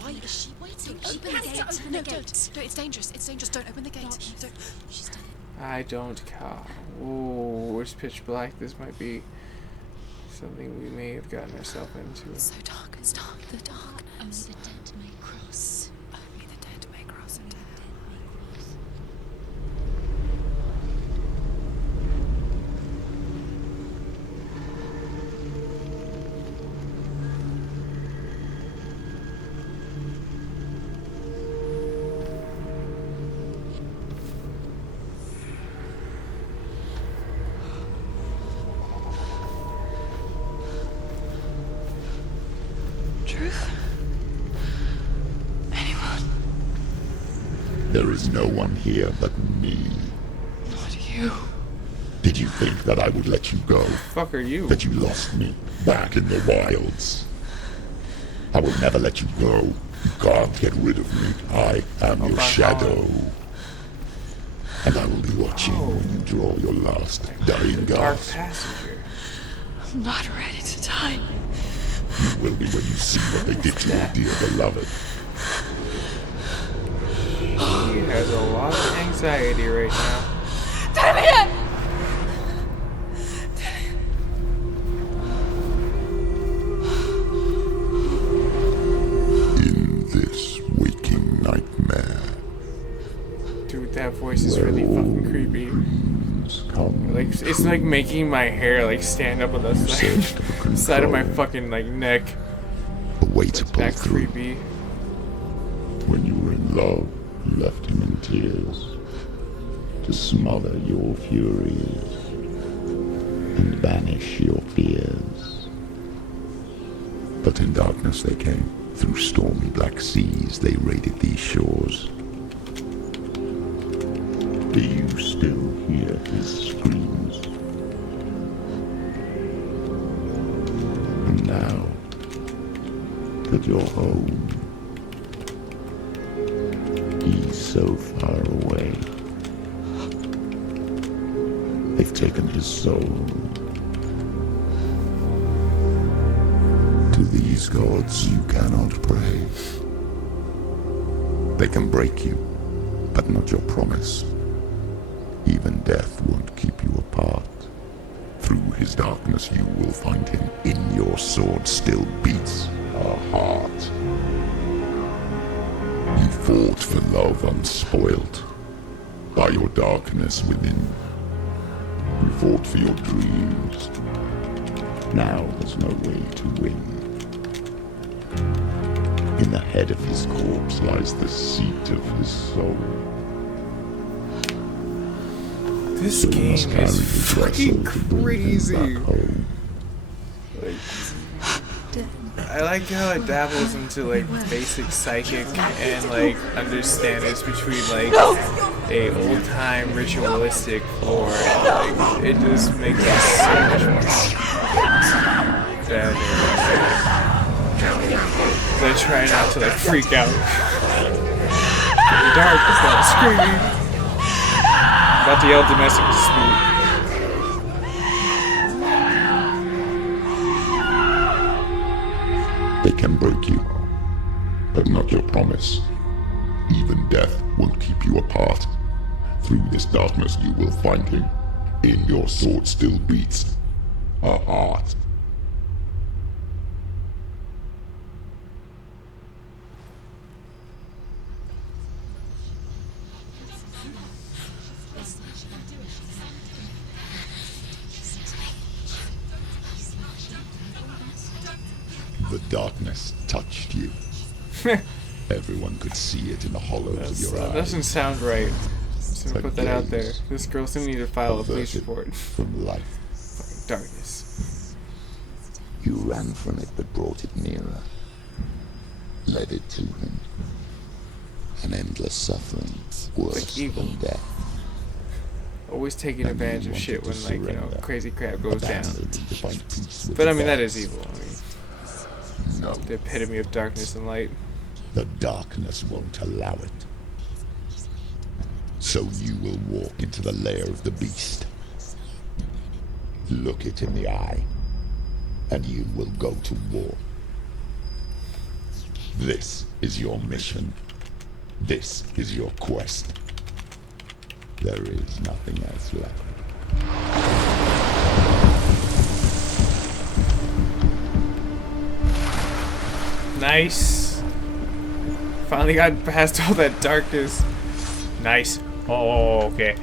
Why is she waiting? Open the gate. Open the gate. No, it's dangerous. It's dangerous. Don't open the gate. Don't. She's done it. I don't care. Oh, it's pitch black. This might be something we may have gotten ourselves into. It's so dark. It's dark. The dark. Only the dead may cross. Only the dead may cross into hell. Truth? Anyone? There is no one here but me. Not you. Did you think that I would let you go? Fuck are you? That you lost me back in the wilds? I will never let you go. You can't get rid of me. I am your shadow. And I will be watching when you draw your last dying Dark gasp. passenger. I'm not ready to die. You will be when you see what they did to your dear beloved. He has a lot of anxiety right now. Damien! In this waking nightmare, Dude, that voice is really fucking creepy. dreams come Like, it's like making my hair like stand up on the side of my fucking like neck. a way to pull That through. creepy. When you were in love, you left him in tears to smother your furies and banish your fears. But in darkness they came. Through stormy black seas they raided these shores. Do you still hear his screams? And now that you're home, he's so far away. They've taken his soul. To these gods you cannot pray. They can break you, but not your promise. Even death won't keep you apart. Through his darkness you will find him. In your sword still beats a heart. You fought for love unspoilt by your darkness within. You fought for your dreams. Now there's no way to win. In the head of his corpse lies the seat of his soul. This So you game must carry is his fucking vessel to bring him crazy. back home. Like, I like how it dabbles into like basic psychic and like understandings between like a old time ritualistic lore. Like, it just makes it so much more better. I try not to like freak out. It's getting dark, it's not screaming. I'm about to yell domestic dispute. They can break you, but not your promise. Even death won't keep you apart. Through this darkness you will find him. In your sword still beats a heart. The darkness touched you. Everyone could see it in the hollows of your That eyes. doesn't sound right. Just gonna put that out there. This girl still need to file a police Averted report. from life. Fucking darkness. You ran from it but brought it nearer. Led it to him. An endless suffering, worse evil. than death. Always taking advantage of shit when, like, you know, crazy crap goes down. Abandoned to find peace with But I the mean, that gods. is evil. I mean, No, the epitome of darkness and light. the darkness won't allow it. So you will walk into the lair of the beast. Look it in the eye, and you will go to war. This is your mission. This is your quest. There is nothing else left. Nice. Finally got past all that darkness. Nice. Oh, okay.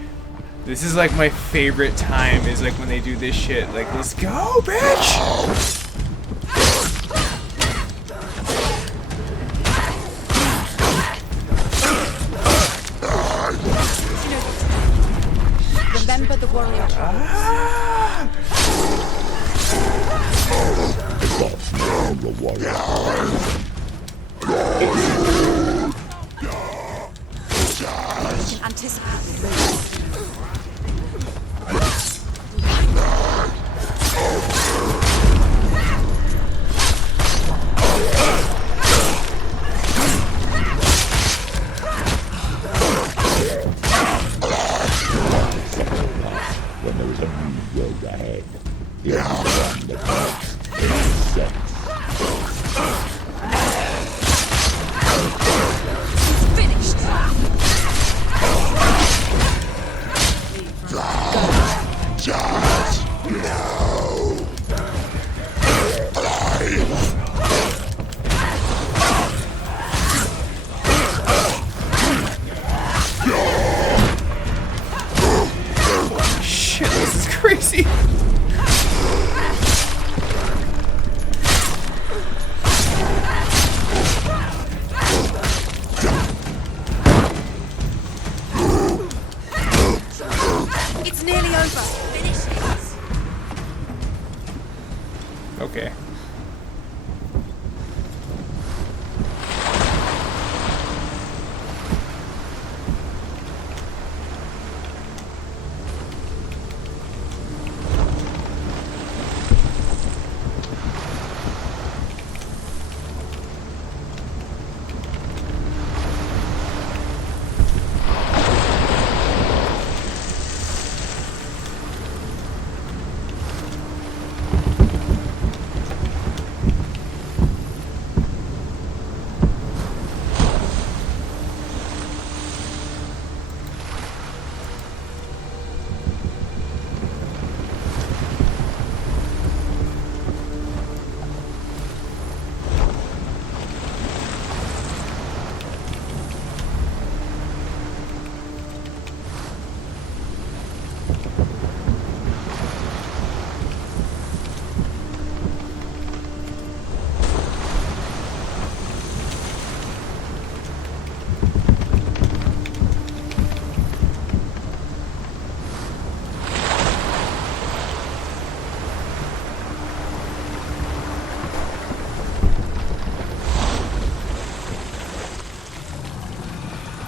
This is like my favorite time is like when they do this shit. Like, let's go, bitch! Remember the warrior. Gods know you a warrior. Anticipate the moves. When there is a new road ahead, the only one that makes sense. Finished. Shit, this is crazy. It's nearly over. Finish it. Okay.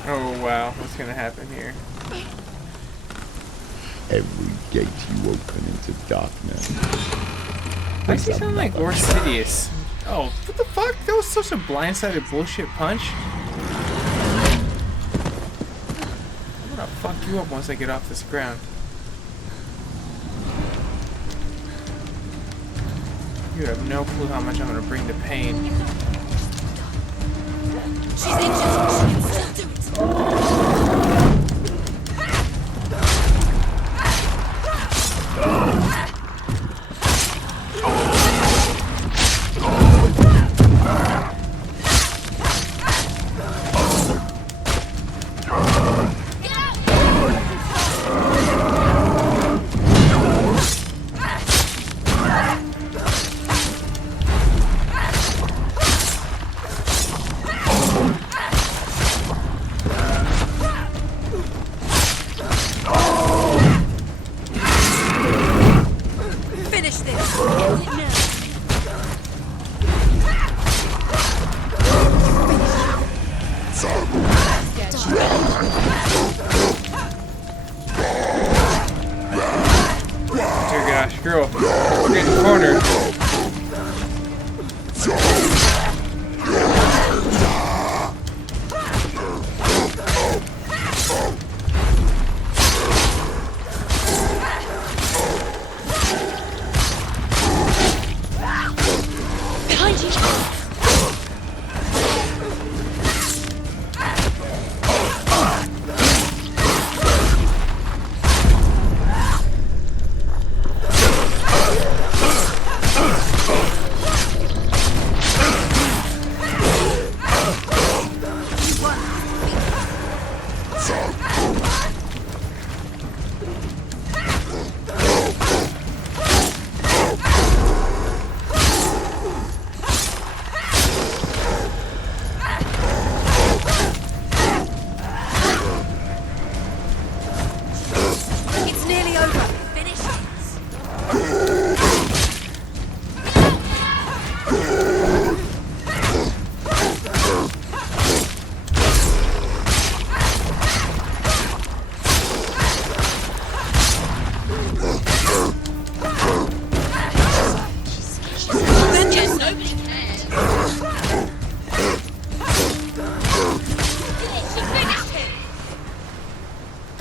Oh wow, what's gonna happen here? Every gate you open into darkness. Why does he sound like Orsidious? Oh, what the fuck? That was such a blindsided bullshit punch. I'm gonna fuck you up once I get off this ground. You have no clue how much I'm gonna bring to pain. She's injured. She can still do it.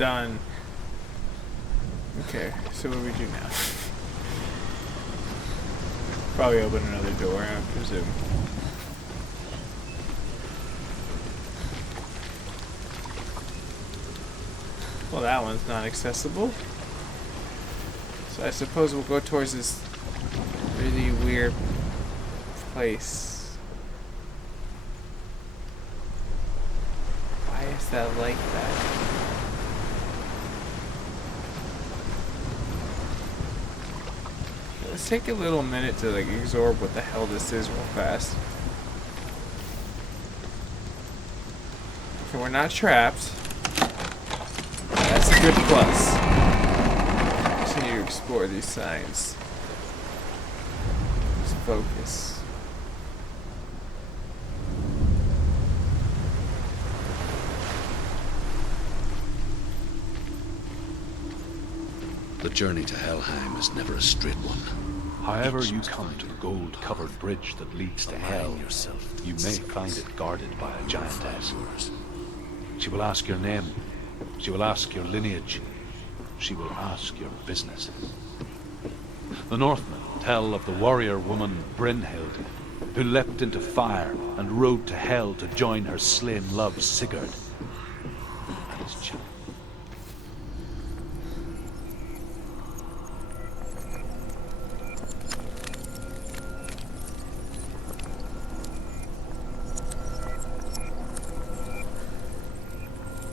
done. Okay, so what do we do now? Probably open another door, I presume. Well, that one's not accessible. So I suppose we'll go towards this really weird place. Why is that like that? Let's take a little minute to like absorb what the hell this is real fast. Okay, we're not trapped. That's a good plus. Continue to explore these signs. Just focus. The journey to Helheim is never a straight one. However you come to the gold-covered bridge that leads to hell, you may find it guarded by a giantess. She will ask your name. She will ask your lineage. She will ask your business. The Northmen tell of the warrior woman Brynhild, who leapt into fire and rode to hell to join her slain love Sigurd. And his child.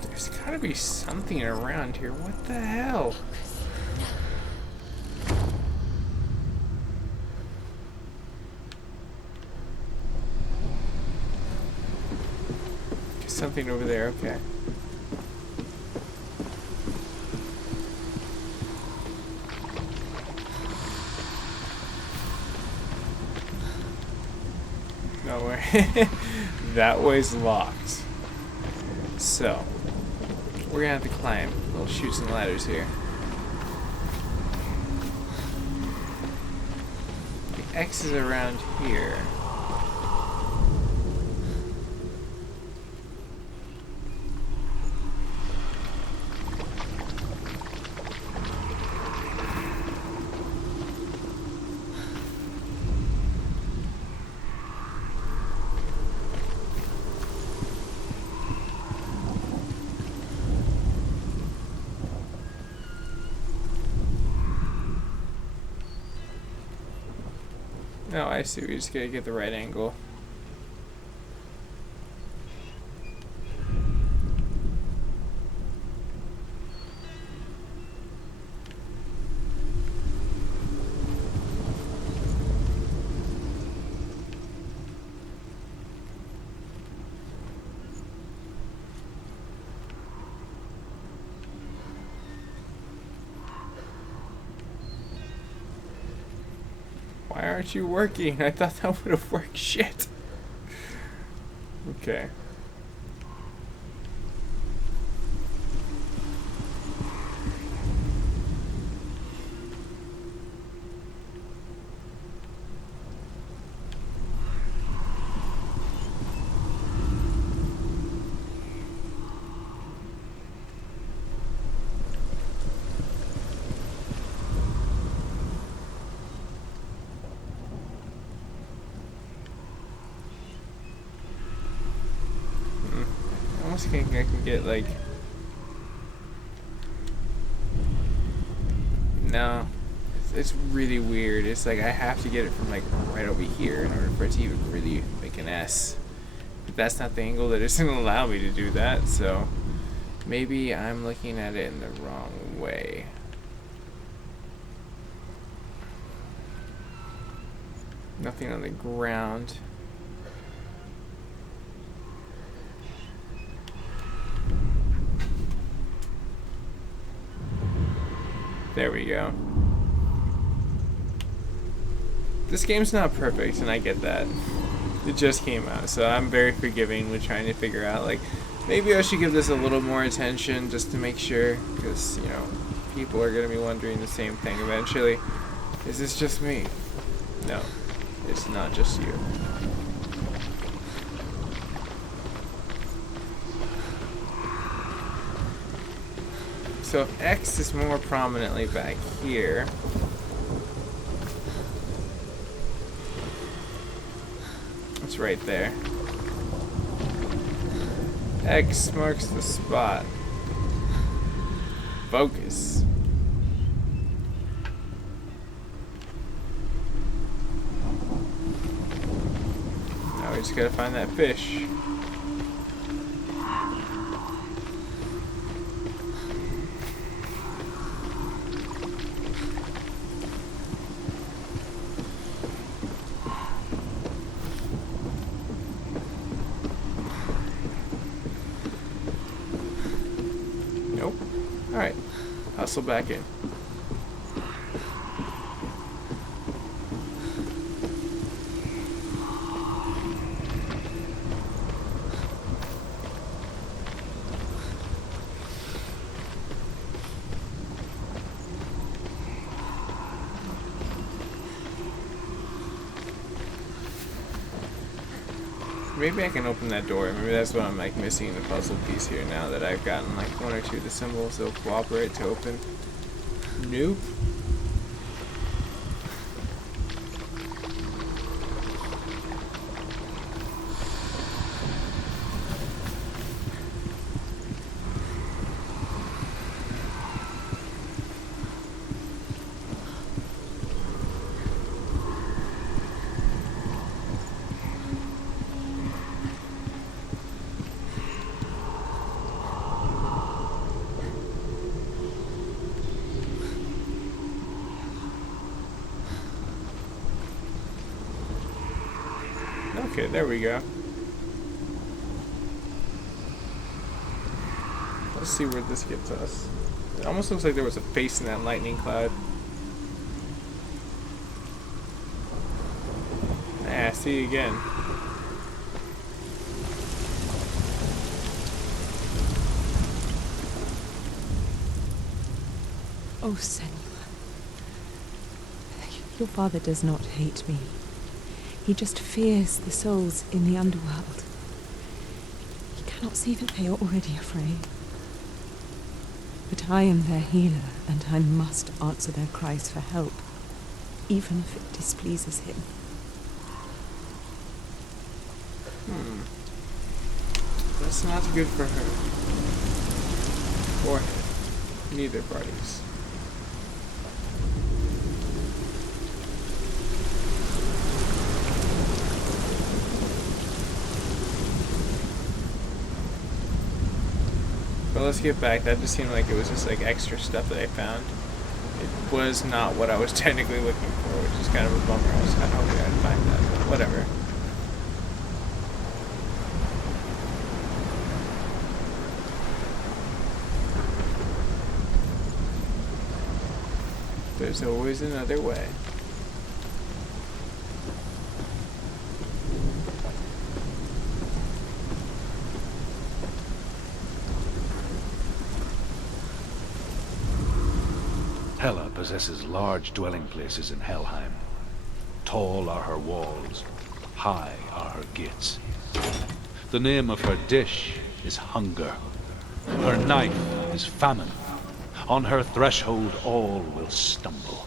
There's gotta be something around here. What the hell? Something over there, okay. No way. That way's locked. So, we're gonna have to climb. Little chutes and ladders here. The X is around here. No, I see. We just gotta get the right angle. Why aren't you working? I thought that would have worked. Shit. Okay. I think I can get like... No. It's really weird. It's like I have to get it from like right over here in order for it to even really make an S. But that's not the angle that doesn't allow me to do that, so maybe I'm looking at it in the wrong way. Nothing on the ground. There we go. This game's not perfect, and I get that. It just came out, so I'm very forgiving with trying to figure out, like, maybe I should give this a little more attention just to make sure, because, you know, people are going to be wondering the same thing eventually. Is this just me? No, it's not just you. So if X is more prominently back here, it's right there. X marks the spot. Focus. Now we just gotta find that fish. Nope. Alright. Hustle back in. Maybe I can open that door. Maybe that's what I'm like missing the puzzle piece here now that I've gotten like one or two of the symbols that'll cooperate to open. Nope. Okay, there we go. Let's see where this gets us. It almost looks like there was a face in that lightning cloud. Ah, see you again. Oh, Senua. Your father does not hate me. He just fears the souls in the underworld. He cannot see that they are already afraid. But I am their healer, and I must answer their cries for help, even if it displeases him. That's not good for her. Or him. Neither parties. But let's get back. That just seemed like it was just like extra stuff that I found. It was not what I was technically looking for, which is kind of a bummer. I was kind of hoping I'd find that, but whatever. There's always another way. Hela possesses large dwelling places in Helheim. Tall are her walls, high are her gates. The name of her dish is hunger. Her knife is famine. On her threshold all will stumble.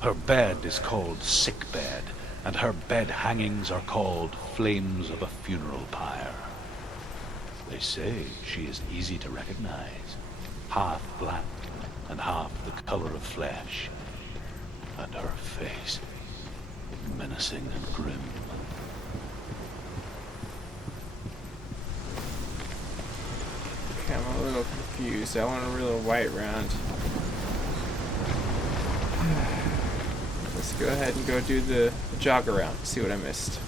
Her bed is called sick bed, and her bed hangings are called flames of a funeral pyre. They say she is easy to recognize, half black and half the color of flesh, and her face menacing and grim. Okay, I'm a little confused. I want a real white round. Let's go ahead and go do the jog around, see what I missed.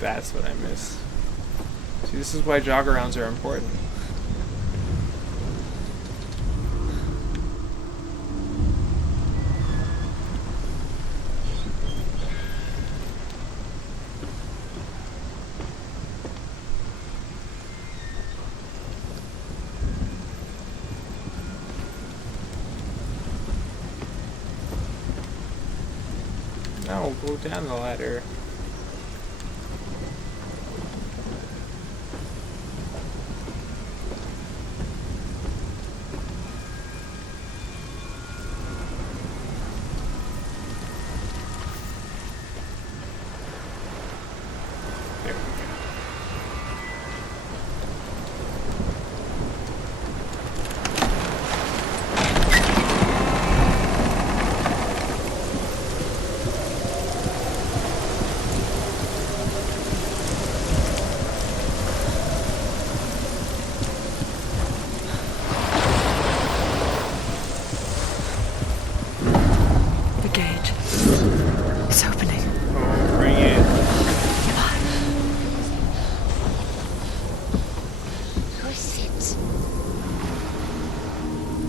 That's what I missed. See, this is why jog-arounds are important. No, go down the ladder. There we go. The gate is opening. Oh, bring it.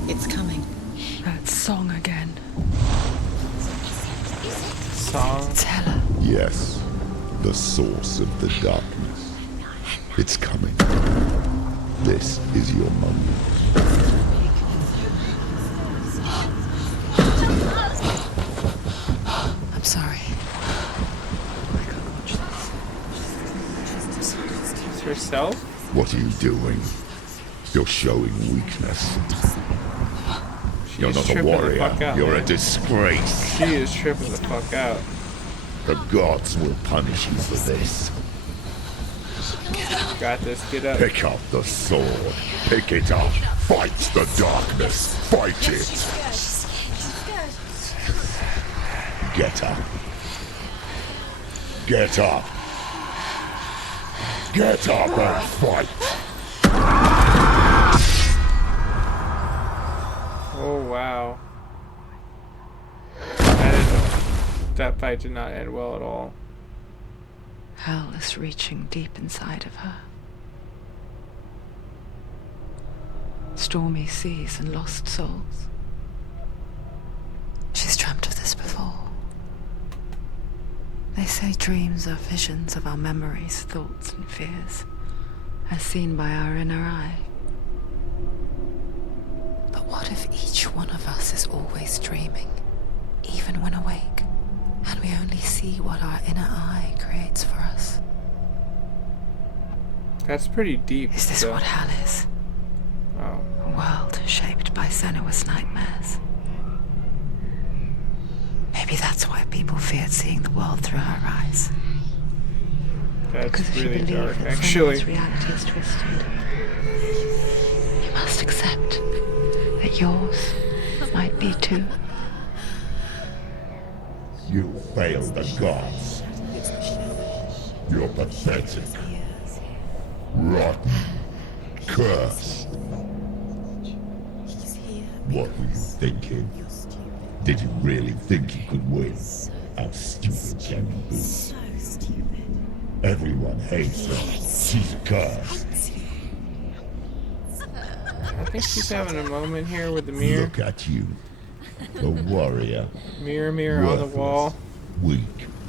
It's coming. That song again. Song. Tell her. Yes, the source of the darkness. It's coming. This is your moment. I'm sorry. It's herself? What are you doing? You're showing weakness. She You're is not a tripping the warrior. fuck out, You're a man. disgrace. She is tripping the fuck out. The gods will punish you for this. Got this, get up. Pick up the sword. Pick it up. Fight the darkness. Fight it. Get up. Get up. Get up and fight. Oh wow. That fight did not end well at all. Hell is reaching deep inside of her. Stormy seas and lost souls. She's dreamt of this before. They say dreams are visions of our memories, thoughts, and fears, as seen by our inner eye. But what if each one of us is always dreaming, even when awake, and we only see what our inner eye creates for us? That's pretty deep. Is this what hell is? Oh. A world shaped by Senua's nightmares. Maybe that's why people feared seeing the world through her eyes. That's Because if really you believe dark, that actually. Senua's reality is twisted, you must accept that yours might be too. You failed the gods. You're pathetic. Rotten. Cursed. What were you thinking? Did you really think you could win? How stupid can you be? So stupid. Everyone hates her. She's cursed. I think she's having a moment here with the mirror. Look at you. A warrior. Mirror, mirror on the wall. Weak.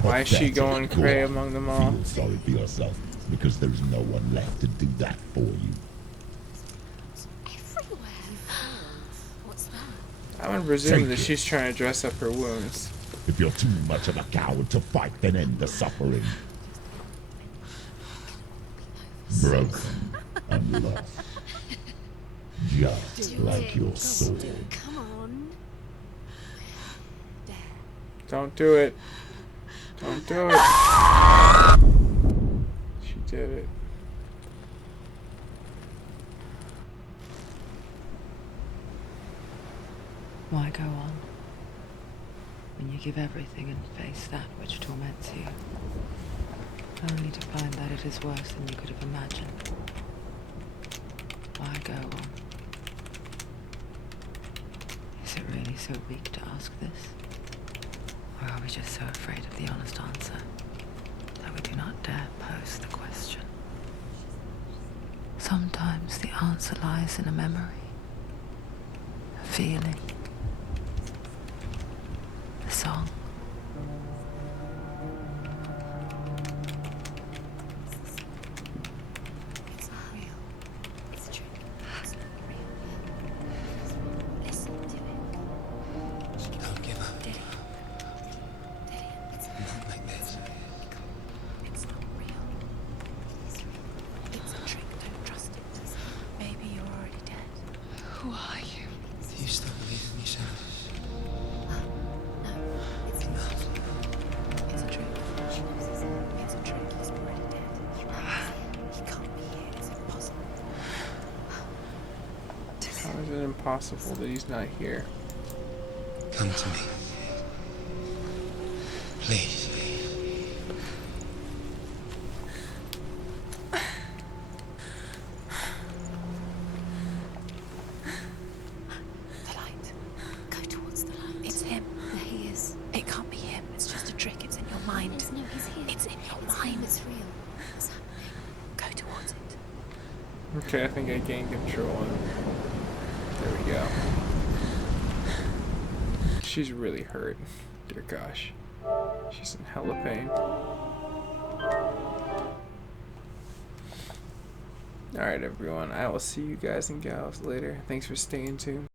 Why is she pathetic. going Go cray on. among them all? Feel sorry for yourself, because there's no one left to do that for you. I would presume Take that it. she's trying to dress up her wounds. If you're too much of a coward to fight, then end the suffering. Broken and lost. Just like your soul. Come on. Don't do it. Don't do it. She did it. Why go on when you give everything and face that which torments you, only to find that it is worse than you could have imagined? Why go on? Is it really so weak to ask this? Or are we just so afraid of the honest answer that we do not dare pose the question? Sometimes the answer lies in a memory, a feeling, a song. It's real. It's true. It's real. Listen to it. Don't give up. Daddy. Daddy, it's it impossible that he's not here? Come to me. Please. The light. Go towards the light. It's him. There he is. It can't be him. It's just a trick. It's in your mind. No, he's here. It's in your It's mind. him. It's real. What's happening? Go towards it. Okay, I think I gained control. There we go. She's really hurt. Dear gosh. She's in hella pain. Alright everyone, I will see you guys and gals later. Thanks for staying tuned.